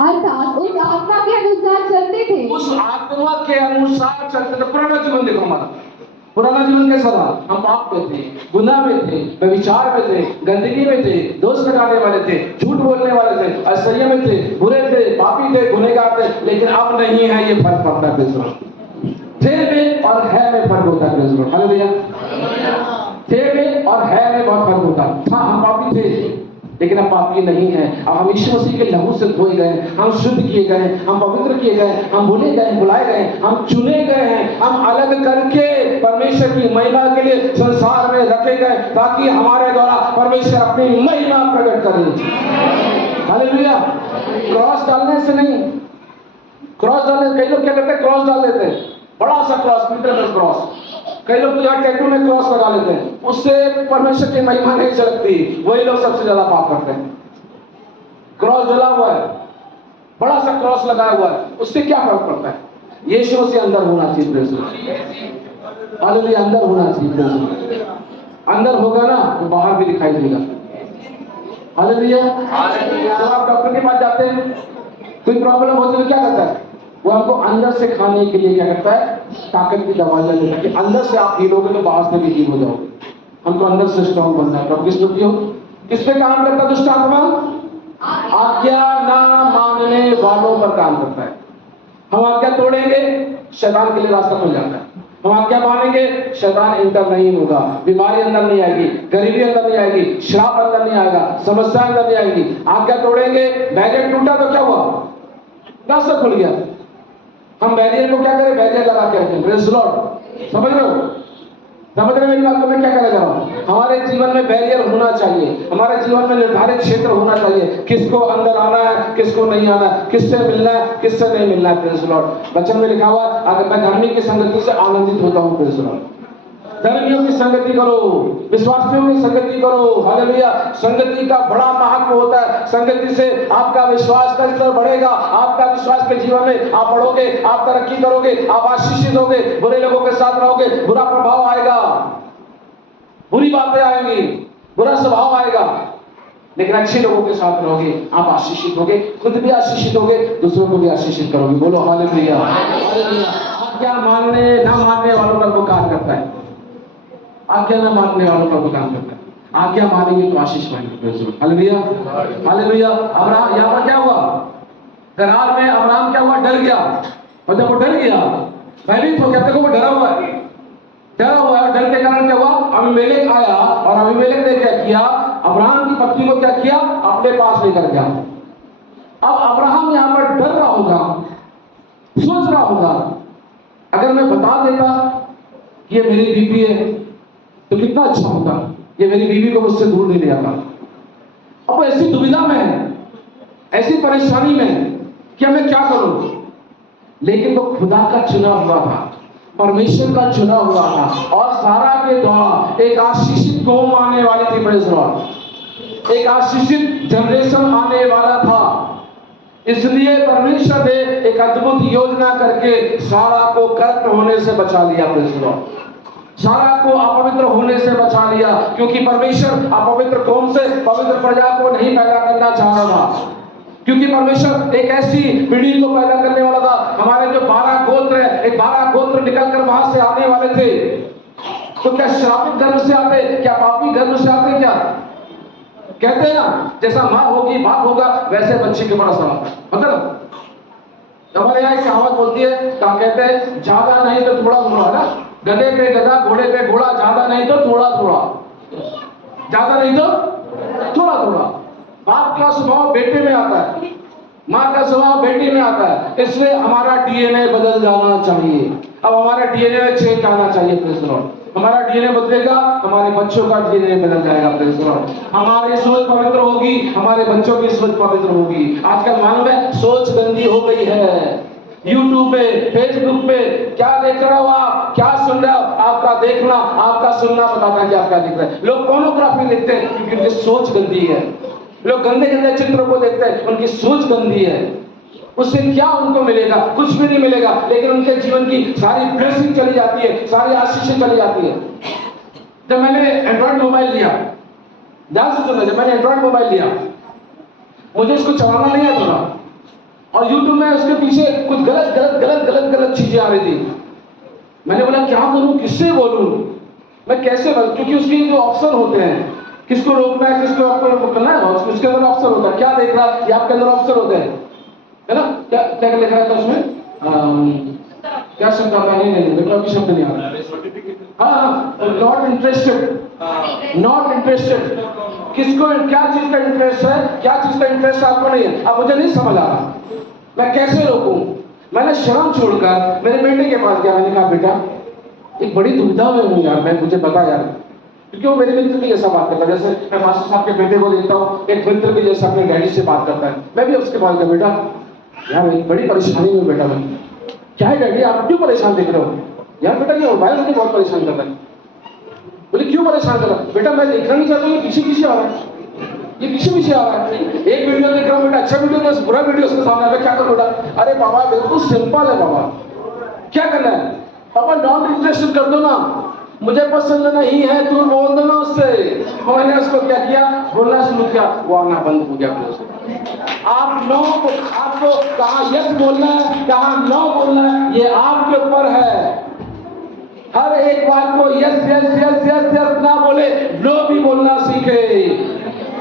अर्थात उस आत्मा के अनुसार चलते थे उस आत्मा के अनुसार चलते थे। पुराना जीवन देखो हमारा, पुराना जीवन कैसा था? हम पाप में थे, गुनाह में थे, व्यभिचार में थे, गंदगी में थे, दोष लगाने वाले थे, झूठ बोलने वाले थे, असह्य में थे, बुरे थे, पापी थे, गुनहगार थे। लेकिन अब नहीं है, ये फर्क पड़ता है। Praise Lord. थे में और है में फर्क होता है। Praise Lord. हालेलुया। थे में और है में बहुत फर्क होता है। हाँ, हम पापी थे लेकिन अब पापी नहीं है। अब हम यीशु मसीह के लहू से धोए गए, हम शुद्ध किए गए, हम पवित्र किए गए, हम भुने गए, बुलाए गए, हम चुने गए हैं, हम अलग करके परमेश्वर की महिमा के लिए संसार में रखे गए, ताकि हमारे द्वारा परमेश्वर अपनी महिमा प्रकट करे। हालेलुया। क्रॉस डालने से नहीं, क्रॉस डालने, कई लोग क्या करते हैं? क्रॉस डाल देते हैं, बड़ा सा क्रॉस, लिटरल क्रॉस। कई लोग तो यहाँ टैटू में क्रॉस लगा लेते हैं, उससे परमेश्वर की महिमा नहीं झलकती। वही लोग सबसे ज्यादा पाप करते हैं। क्रॉस जला हुआ है, बड़ा सा क्रॉस लगाया हुआ है, उससे क्या फर्क पड़ता है? यीशु मसीह अंदर होना चाहिए। Praise Lord. हालेलुया। अंदर होना चाहिए। Praise Lord. अंदर होगा ना तो बाहर भी दिखाई देगा। हालेलुया। जब आप डॉक्टर के पास जाते हैं, कोई प्रॉब्लम होती है, क्या करता है? वो हमको अंदर से खाने के लिए क्या करता है? ताकत की दवाइयां देता है कि अंदर से आप हील होगे तो बाहर से भी हील हो जाओगे। हमको अंदर से स्ट्रॉन्ग बनना है। तो किस लोग हो? किस पे काम करता है दुष्ट आत्मा? आज्ञा ना मानने वालों पर काम करता है। हम आज्ञा तोड़ेंगे, शैतान के लिए रास्ता खुल जाता है। हम आज्ञा मानेंगे, शैतान इंटर नहीं होगा, बीमारी अंदर नहीं आएगी, गरीबी अंदर नहीं आएगी, श्राप अंदर नहीं आएगा, समस्या अंदर नहीं आएगी। आज्ञा तोड़ेंगे, बैरियर टूटा तो क्या हुआ? रास्ता खुल गया। हम बैरियर को क्या करें? बैरियर लगा के रखें। Praise Lord. समझ रहे हो? समझ रहे मेरी बात को? मैं क्या कहना चाह रहा हूं? हमारे जीवन में बैरियर होना चाहिए, हमारे जीवन में निर्धारित क्षेत्र होना चाहिए, किसको अंदर आना है, किसको नहीं आना है, किससे मिलना है, किससे नहीं मिलना है। Praise Lord. वचन में लिखा हुआ, अगर मैं धर्मी की संगति से आनंदित होता हूं। Praise Lord. धर्मियों की संगति करो, विश्वासियों की संगति करो। हालेलुया। संगति का बड़ा महत्व होता है। संगति से आपका विश्वास का स्तर बढ़ेगा, आपका विश्वास के जीवन में आप बढ़ोगे, आप तरक्की करोगे, आप आशीषित होगे। बुरे लोगों के साथ रहोगे, बुरा प्रभाव आएगा, बुरी बातें आएंगी, बुरा स्वभाव आएगा। लेकिन अच्छे लोगों के साथ रहोगे, आप आशीषित होगे, खुद भी आशीषित होगे, दूसरों को भी आशीषित करोगे। बोलो हालेलुया। आज्ञा मानने ना मानने वालों पर वो काम करता है। आज्ञा न मानने वालों का काम करता है। आज्ञा मानेंगे तो आशीष पाएंगे। हालेलुया। हालेलुया। अब्राहम, यहाँ पर क्या हुआ? करार में अब्राहम क्या हुआ? डर गया। और जब वो डर गया, भयभीत हो गया, देखो वो डरा हुआ है, डरा हुआ है। डर के कारण क्या हुआ? अबीमेलेक आया और अबीमेलेक ने क्या किया? अब्राहम की पत्नी को क्या किया? अपने पास लेकर गया। अब अब्राहम यहाँ पर डर रहा होगा, सोच रहा होगा, अगर मैं बता देता कि ये मेरी बीवी है तो कितना अच्छा होता, ये मेरी बीवी को मुझसे दूर नहीं ले जाता। अब ऐसी दुविधा में है, ऐसी परेशानी में कि मैं क्या करूं? लेकिन वो खुदा का चुना हुआ था, परमेश्वर का चुना हुआ था, और सारा के द्वारा एक आशीषित कौम आने वाली थी। Praise Lord. एक आशीषित जनरेशन आने वाला था। इसलिए परमेश्वर ने एक अद्भुत योजना करके सारा को कर्क होने से बचा लिया। Praise Lord. सारा को अपवित्र होने से बचा लिया, क्योंकि परमेश्वर अपवित्र कौम से पवित्र प्रजा को नहीं पैदा करना चाह रहा था। क्योंकि परमेश्वर एक ऐसी पीढ़ी को पैदा करने वाला था। हमारे जो 12 गोत्र है, एक 12 गोत्र निकलकर वहां से आने वाले थे। तो क्या श्रापित गर्भ से आते? क्या पापी गर्भ से आते? क्या कहते हैं ना, जैसा माँ होगी बाप होगा, वैसे बच्चे के बड़ा सवाल। मतलब हमारे यहाँ एक कहावत बोलती है, क्या कहते हैं? ज्यादा नहीं तो थोड़ा थोड़ा, है ना? गधे पे गधा, घोड़े पे घोड़ा, ज्यादा नहीं तो थोड़ा थोड़ा, ज्यादा नहीं तो थोड़ा थोड़ा। बाप का स्वभाव बेटे में आता है, माँ का स्वभाव बेटी में आता है। इसलिए हमारा डीएनए बदल जाना चाहिए। अब हमारे डीएनए में चेंज आना चाहिए। Praise Lord. हमारा डीएनए बदलेगा, हमारे बच्चों का डीएनए बदल जाएगा। Praise Lord. हमारी सोच पवित्र होगी, हमारे बच्चों की सोच पवित्र होगी। आजकल मालूम है सोच गंदी हो गई है। यूट्यूब पे, फेसबुक पे क्या देख रहे हो आप, क्या सुन रहे हो? आपका देखना, आपका सुनना बताता है कि आप क्या देख रहे हैं। लोग पोर्नोग्राफी देखते हैं क्योंकि उनकी सोच गंदी है। लोग गंदे गंदे चित्रों को देखते हैं, उनकी सोच गंदी है। उससे क्या उनको मिलेगा? कुछ भी नहीं मिलेगा, लेकिन उनके जीवन की सारी ब्लेसिंग चली जाती है, सारी आशीषें चली जाती है। जब मैंने एंड्रॉइड मोबाइल लिया ध्यान से सुनना, जब मैंने एंड्रॉइड मोबाइल लिया, मुझे इसको चलाना नहीं आता था, और यूट्यूब में उसके पीछे कुछ गलत चीजें आ रही थी। मैंने बोला क्या करूं, किससे बोलूं, मैं कैसे बोलूं, क्योंकि उसके जो ऑप्शन होते हैं, किसको रोकना है, किसको आपको करना है, उसके अंदर ऑप्शन होता है, क्या देख रहा है, ये आपके अंदर ऑप्शन होते हैं, है ना। क्या क्या लिखा है उसमें, क्या शब्द आता है, नहीं मेरे को अभी शब्द नहीं आ रहा। हाँ, नॉट इंटरेस्टेड, नॉट इंटरेस्टेड, किसको क्या चीज का इंटरेस्ट है, क्या चीज का इंटरेस्ट आपको नहीं है। अब मुझे नहीं समझ आ रहा, मैं कैसे रोकूं। मैंने शर्म छोड़कर मेरे बेटे के पास गया, मैंने कहा बेटा एक बड़ी दुविधा में हूं यार, मैं मुझे बता यार, क्योंकि वो मेरे मित्र के जैसा बात करता है, जैसे मैं मास्टर साहब के बेटे को देखता हूँ एक मित्र के जैसा अपने डैडी से बात करता है, मैं भी उसके पास गया, बेटा यार एक बड़ी परेशानी में बेटा, मैं क्या है डैडी आप क्यों परेशान दिख रहे हो यार, बेटा ये मोबाइल मुझे बहुत परेशान कर रहा है। बोले क्यों परेशान कर रहा है, बेटा मैं देखना नहीं चाहता, ये पीछे पीछे आ रहा है, ये पीछे आ रहा है, एक वीडियो देख रहा हूँ बेटा, अच्छा वीडियो देख, बुरा वीडियो उसके सामने, मैं क्या करूँ बेटा। अरे बाबा बिल्कुल सिंपल है बाबा, क्या करना है पापा, नॉट इंटरेस्टेड कर दो ना, मुझे पसंद नहीं है, तू बोल दो ना उससे। मैंने उसको क्या किया, बोलना शुरू किया, वो आना बंद हो गया। आप नो, आपको कहाँ यस बोलना है, कहाँ नो बोलना है, ये आपके ऊपर है। हर एक बात को yes yes yes yes yes ना बोले, नो भी बोलना सीखे,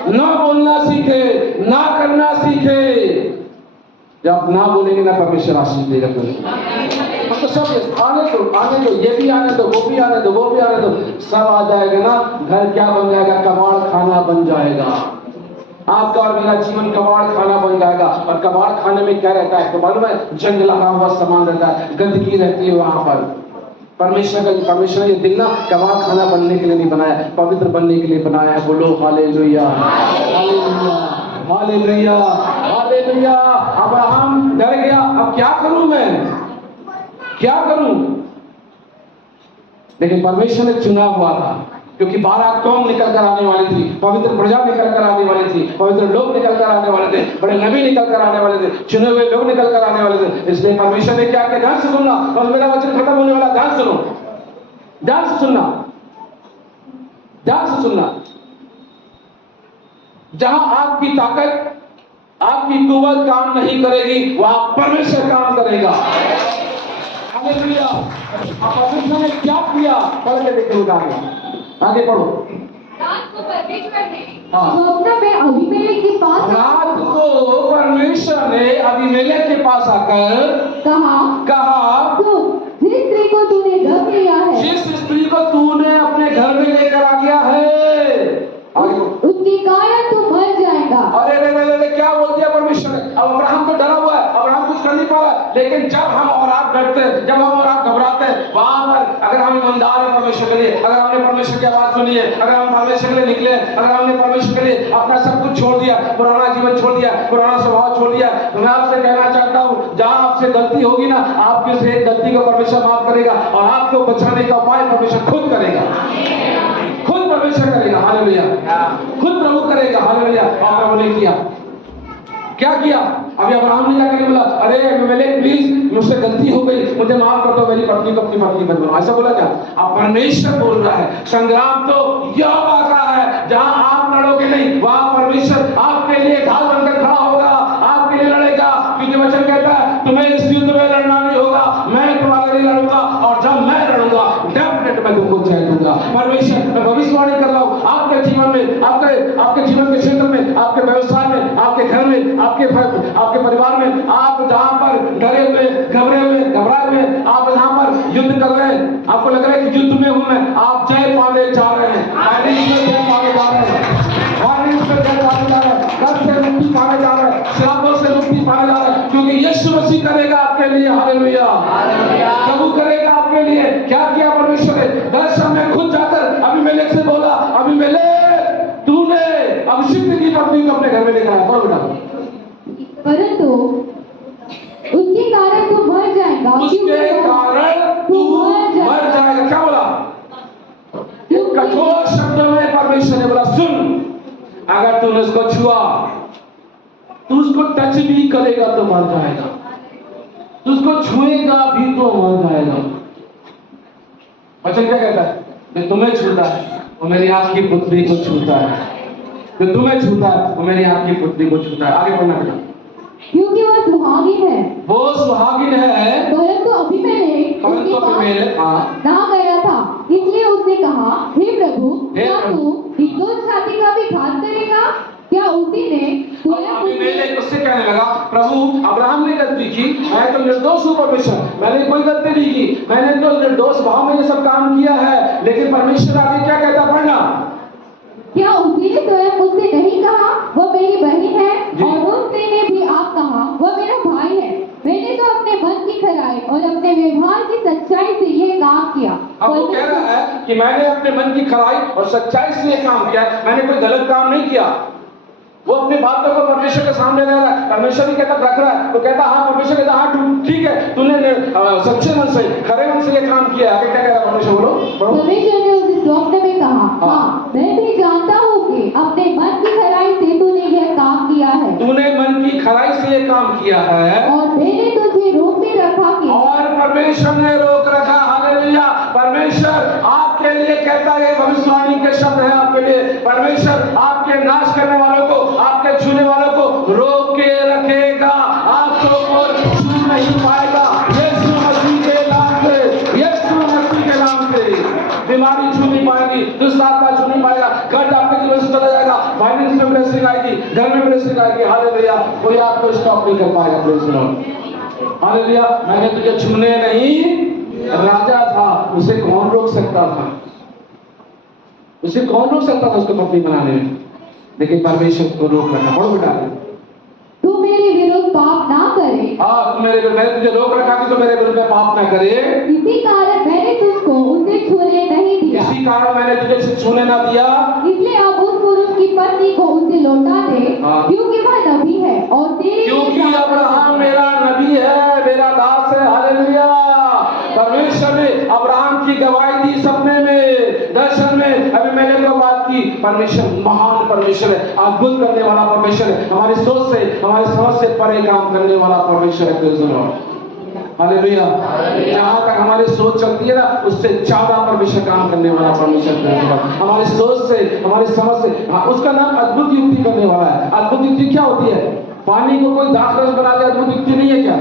ना बोलना सीखे, ना करना सीखे। जब ना बोलेंगे ना परमेश्वर आशीष देगा। तो सब आने दो, ये भी आने दो, वो भी आने दो, वो भी आने दो, सब आ जाएगा ना, घर क्या बन जाएगा, कबाड़ खाना बन जाएगा। आपका और मेरा जीवन कबाड़ खाना बन जाएगा। और कबाड़ खाने में क्या रहता है, मालूम है, जंग लगा हुआ सामान रहता है, गंदगी रहती है वहां पर। परमेश्वर ये दिल ना कबाड़ खाना बनने के लिए नहीं बनाया, पवित्र बनने के लिए बनाया है। बोलो hallelujah, hallelujah, hallelujah, hallelujah. Abraham डर गया, अब क्या करूं मैं, क्या करूं। लेकिन परमेश्वर ने चुना हुआ था, क्योंकि 12 कौम निकल कर आने वाली थी, पवित्र प्रजा निकल कर आने वाली थी, पवित्र लोग निकल कर आने वाले थे, बड़े नबी निकल कर आने वाले थे, चुने हुए लोग निकल कर आने वाले थे। इसलिए परमेश्वर ने क्या किया, ध्यान से सुनना, और मेरा वचन खत्म होने वाला, ध्यान सुनो, ध्यान से सुनना, ध्यान से सुनना। जहां आपकी ताकत, आपकी कुव्वत काम नहीं करेगी, वहां परमेश्वर काम करेगा। हालेलुया। परमेश्वर ने क्या किया, पढ़ के देखो, आगे पढ़ो। रात को परमेश्वर ने स्वप्न में अबीमेलेक के पास, रात को परमेश्वर ने अबीमेलेक के पास आकर कहा, जिस स्त्री को तूने रख लिया है, जिस स्त्री को तूने अपने घर में लेकर आ गया है, उसके कारण तू मर जाएगा। अरे क्या बोल दिया परमेश्वर ने। अब अब्राहम तो डरा हुआ है, अब्राहम कुछ कर नहीं पा रहा, लेकिन जब हम और आप डरते हैं, जब हम और आप घबराते हैं, वहां पर अगर हम ईमानदार हैं परमेश्वर के लिए, अगर हमने परमेश्वर की आवाज सुनी है, अगर हम परमेश्वर के लिए निकले, अगर हमने परमेश्वर के लिए अपना सब कुछ छोड़ दिया, पुराना जीवन छोड़ दिया, पुराना स्वभाव छोड़ दिया, तो मैं आपसे कहना चाहता हूँ, जहां आपसे गलती होगी ना, आपकी उस एक गलती को परमेश्वर माफ करेगा, और आपको बचाने का उपाय परमेश्वर खुद करेगा, खुद परमेश्वर करेगा। हालेलुया, खुद प्रभु करेगा। हालेलुया। और प्रभु ने किया, क्या किया। अभी अब्राहम ने जाकर बोला, अरे अबीमेलेक प्लीज मुझसे गलती हो गई, मुझे माफ कर दो, मेरी पत्नी को अपनी पत्नी मत बनाओ, ऐसा बोला क्या। अब परमेश्वर बोल रहा है, संग्राम तो यहोवा का है, जहां आप लड़ोगे नहीं, वहां परमेश्वर आपके लिए ढाल बनकर खड़ा होगा, आपके लिए लड़ेगा। क्योंकि वचन कहता है, तुम्हें इस युद्ध में लड़ना नहीं होगा, मैं तुम्हारे लिए लड़ूंगा, और जब मैं लड़ूंगा डेफिनेट मैं तुमको जय दूंगा। परमेश्वर, मैं भविष्यवाणी कर रहा हूं, आपके जीवन में, आपके जीवन के क्षेत्र में, आपके व्यवसाय में, आपके घर में, आपके परिवार में, आप जहां पर डरे हुए, घबराए हुए, आप जहां पर युद्ध कर रहे हैं, आपको लग रहा है कि युद्ध में हूं मैं, आप जय पाने जा रहे हैं, जय पाने जा रहे हैं, जय पाने जा रहे हैं, घर से मुक्ति पाने जा रहे हैं, श्रापों से मुक्ति पाने जा रहे हैं, क्योंकि यीशु मसीह करेगा आपके लिए। हालेलुया, प्रभु करेगा आपके लिए। क्या किया परमेश्वर ने, दर्शन में खुद जाकर अबीमेलेक से बोला, अबीमेलेक तूने अभिषिक्त की पत्नी को अपने घर में लेकर आया, बोलो बेटा, परंतु उसके कारण तू मर जाएगा, उसके कारण तू मर जाएगा। क्या बोला, कठोर शब्दों में परमेश्वर ने बोला, सुन, अगर तूने उसको छुआ, तू उसको टच भी करेगा तो मर जाएगा, तू उसको छुएगा भी तो मर जाएगा। वचन क्या कहता है, मैं तुम्हें छूता है, वो मेरी आंख की पुतली को छूता है। जो तुम्हें छूता है वो मेरी आपकी पुत्री को छूता है। आगे पढ़ना बेटा। क्योंकि वह सुहागिन है, वो सुहागिन है परंतु अबीमेलेक उसके परंतु पास अबीमेलेक ना गया था, इसलिए उसने कहा, हे प्रभु, हे क्या प्रभु। तू निर्दोष छाती का भी घात करेगा? क्या उसी ने स्वयं अबीमेलेक उससे कहने लगा, प्रभु अब्राहम ने गलती की, मैं तो निर्दोष हूँ परमेश्वर, मैंने कोई गलती नहीं की, मैंने तो निर्दोष भाव में ये सब काम किया है। लेकिन परमेश्वर आगे क्या कहता, पढ़ना। क्या उसी ने स्वयं उससे नहीं कहा, वह मेरी बहन है, जी। और उसने ने भी आप कहा, वह मेरा भाई है? मैंने तो अपने मन की खराई और अपने व्यवहार की सच्चाई से यह काम किया। अब वो कह रहा है कि मैंने अपने मन की खराई और सच्चाई से ये काम किया, मैंने कोई गलत काम नहीं किया। वो अपनी बातों को परमेश्वर के सामने रह रहा है, परमेश्वर भी कहता रख रहा है, तो कहता हाँ, परमेश्वर कहता हाँ ठीक है, तूने सच्चे मन से खरे मन से ये काम किया। आगे क्या कह रहा है परमेश्वर, बोलो। परमेश्वर ने उसे स्वप्न में कहा, हाँ, मैं भी जानता हूँ कि अपने मन की खराई से तूने यह काम किया है, तूने मन की खराई से ये काम किया है, और मैंने तुझे रोक में रखा कि और परमेश्वर ने रोक रखा। हालेलुया। परमेश्वर आपके लिए कहता है, भविष्यवाणी के शब्द है आपके लिए, परमेश्वर आपके नाश करने वालों को, आपके छूने वालों को रोक के रखेगा, आपको कोई छू नहीं पाएगा। यीशु मसीह के नाम से, यीशु मसीह के नाम से बीमारी छू नहीं पाएगी, दुष्ट आत्मा छू नहीं पाएगा, कर्ज आपके जीवन से चला जाएगा, फाइनेंस में ब्लेसिंग आएगी, घर में ब्लेसिंग आएगी। हालेलुया। कोई आपको स्टॉप नहीं कर पाएगा। Praise the Lord. हालेलुया। मैंने तुझे छूने नहीं, राजा था, उसे कौन रोक सकता था? उसे कौन रोक सकता था उसको पत्नी बनाने में? लेकिन परमेश्वर को रोक रखा। पढ़ो बेटा। तू मेरे विरुद्ध पाप ना करे। हाँ, मैंने तुझे रोक रखा कि तो मेरे विरुद्ध में पाप ना करे। इसी कारण मैंने तुझको उसे छूने नहीं दिया। इसी कारण मैंने तुझे छूने ना दिया। इसलिए अब उस पुरुष की पत्नी को उसे लौटा दे, हाँ। क्योंकि वह नबी है और तेरे क्योंकि अब्राहम मेरा नबी है, मेरा दास है। हालेलुया। परमेश्वर ने अब्राहम की गवाही दी, सपने में, दर्शन में, अभी मैंने को बात की। परमेश्वर महान परमेश्वर है, अद्भुत करने वाला परमेश्वर है, हमारी सोच से, हमारी समझ से परे काम करने वाला परमेश्वर है। Praise the Lord. हालेलुया। जहाँ तक हमारी सोच चलती है ना, उससे ज्यादा परमेश्वर काम करने वाला परमेश्वर है। हमारी सोच से, हमारी समझ से, हाँ, उसका नाम अद्भुत युक्ति करने वाला है। अद्भुत युक्ति क्या होती है? पानी को कोई दाखरस बना दे, अद्भुत युक्ति नहीं है क्या?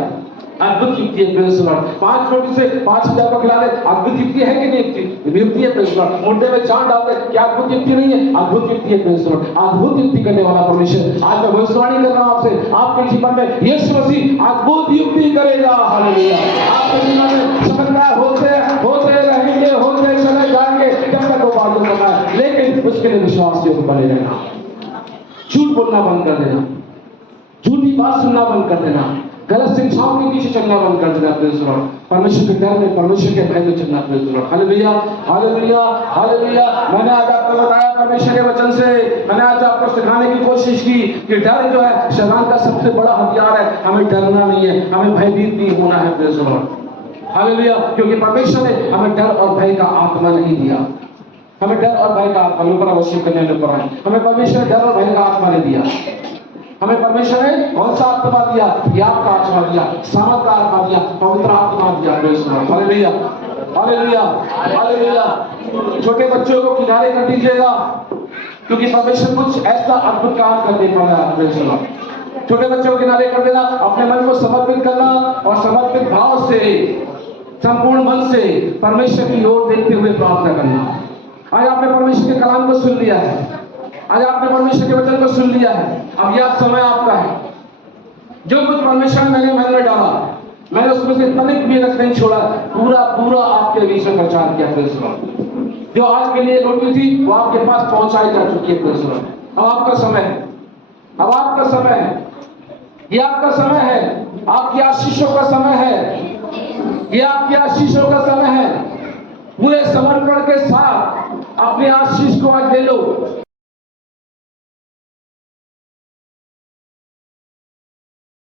अद्भुत युक्ति है। Praise the Lord. 5 रोटी से 5000 को खिला दे, अद्भुत युक्ति है कि नहीं? युक्ति है। Praise the Lord. मुद्दे में चांद डाल दे, क्या अद्भुत युक्ति नहीं है? अद्भुत युक्ति है। Praise the Lord. अद्भुत युक्ति करने वाला परमेश्वर। आज मैं भविष्यवाणी कर रहा हूं आपसे, आपके जीवन में यीशु मसीह अद्भुत युक्ति करेगा। हालेलुया। आपके जीवन में चमत्कार होते रहेंगे, होते चले जाएंगे, जब तक वो मालूम होता है। लेकिन उसके लिए विश्वास योग्य बने रहना, झूठ बोलना बंद कर देना, झूठी बात सुनना बंद कर देना, गलत शिक्षाओं के पीछे चलना बंद कर देना। Praise the Lord. परमेश्वर के डर में, परमेश्वर के भय में चलना। Praise the Lord. Hallelujah. Hallelujah. Hallelujah. मैंने आज आपको बताया परमेश्वर के वचन से, मैंने आज आपको सिखाने की कोशिश की कि डर जो है शैतान का सबसे बड़ा हथियार है। हमें डरना नहीं है, हमें भयभीत नहीं होना है। Praise the Lord. हालेलुया। क्योंकि परमेश्वर ने हमें डर और भय का आत्मा नहीं दिया, हमें डर और भय का आत्मा ऊपर अवश्य करने में पड़ा है। हमें परमेश्वर ने डर और भय का आत्मा नहीं दिया। हमें परमेश्वर ने कौन सा आत्मा दिया? याद का आत्मा दिया, सामर्थ का आत्मा दिया, पवित्र आत्मा दिया। Praise the Lord. Hallelujah. Hallelujah. Hallelujah. छोटे बच्चों को किनारे कर दीजिएगा, क्योंकि परमेश्वर कुछ ऐसा अद्भुत काम करने वाला है। Praise the Lord. छोटे बच्चों को किनारे कर देना, अपने मन को समर्पित करना और समर्पित भाव से, संपूर्ण मन से परमेश्वर की ओर देखते हुए प्रार्थना करना। आज आपने परमेश्वर के कलाम को सुन लिया है, आज आपने परमेश्वर के वचन को सुन लिया है। अब यह समय आपका है। जो कुछ परमेश्वर ने मेरे मन में डाला, मैंने उसमें से तनिक भी रख नहीं छोड़ा, पूरा आपके बीच में प्रचार किया। Praise the Lord. जो आज के लिए रोटी थी वो आपके पास पहुंचाई जा चुकी है। Praise the Lord. अब आपका समय है, अब आपका समय है, ये आपका समय है, आपकी आशीषों का समय है, ये आपकी आशीषों का समय है। पूरे समर्पण के साथ अपनी आशीष को आज ले लो।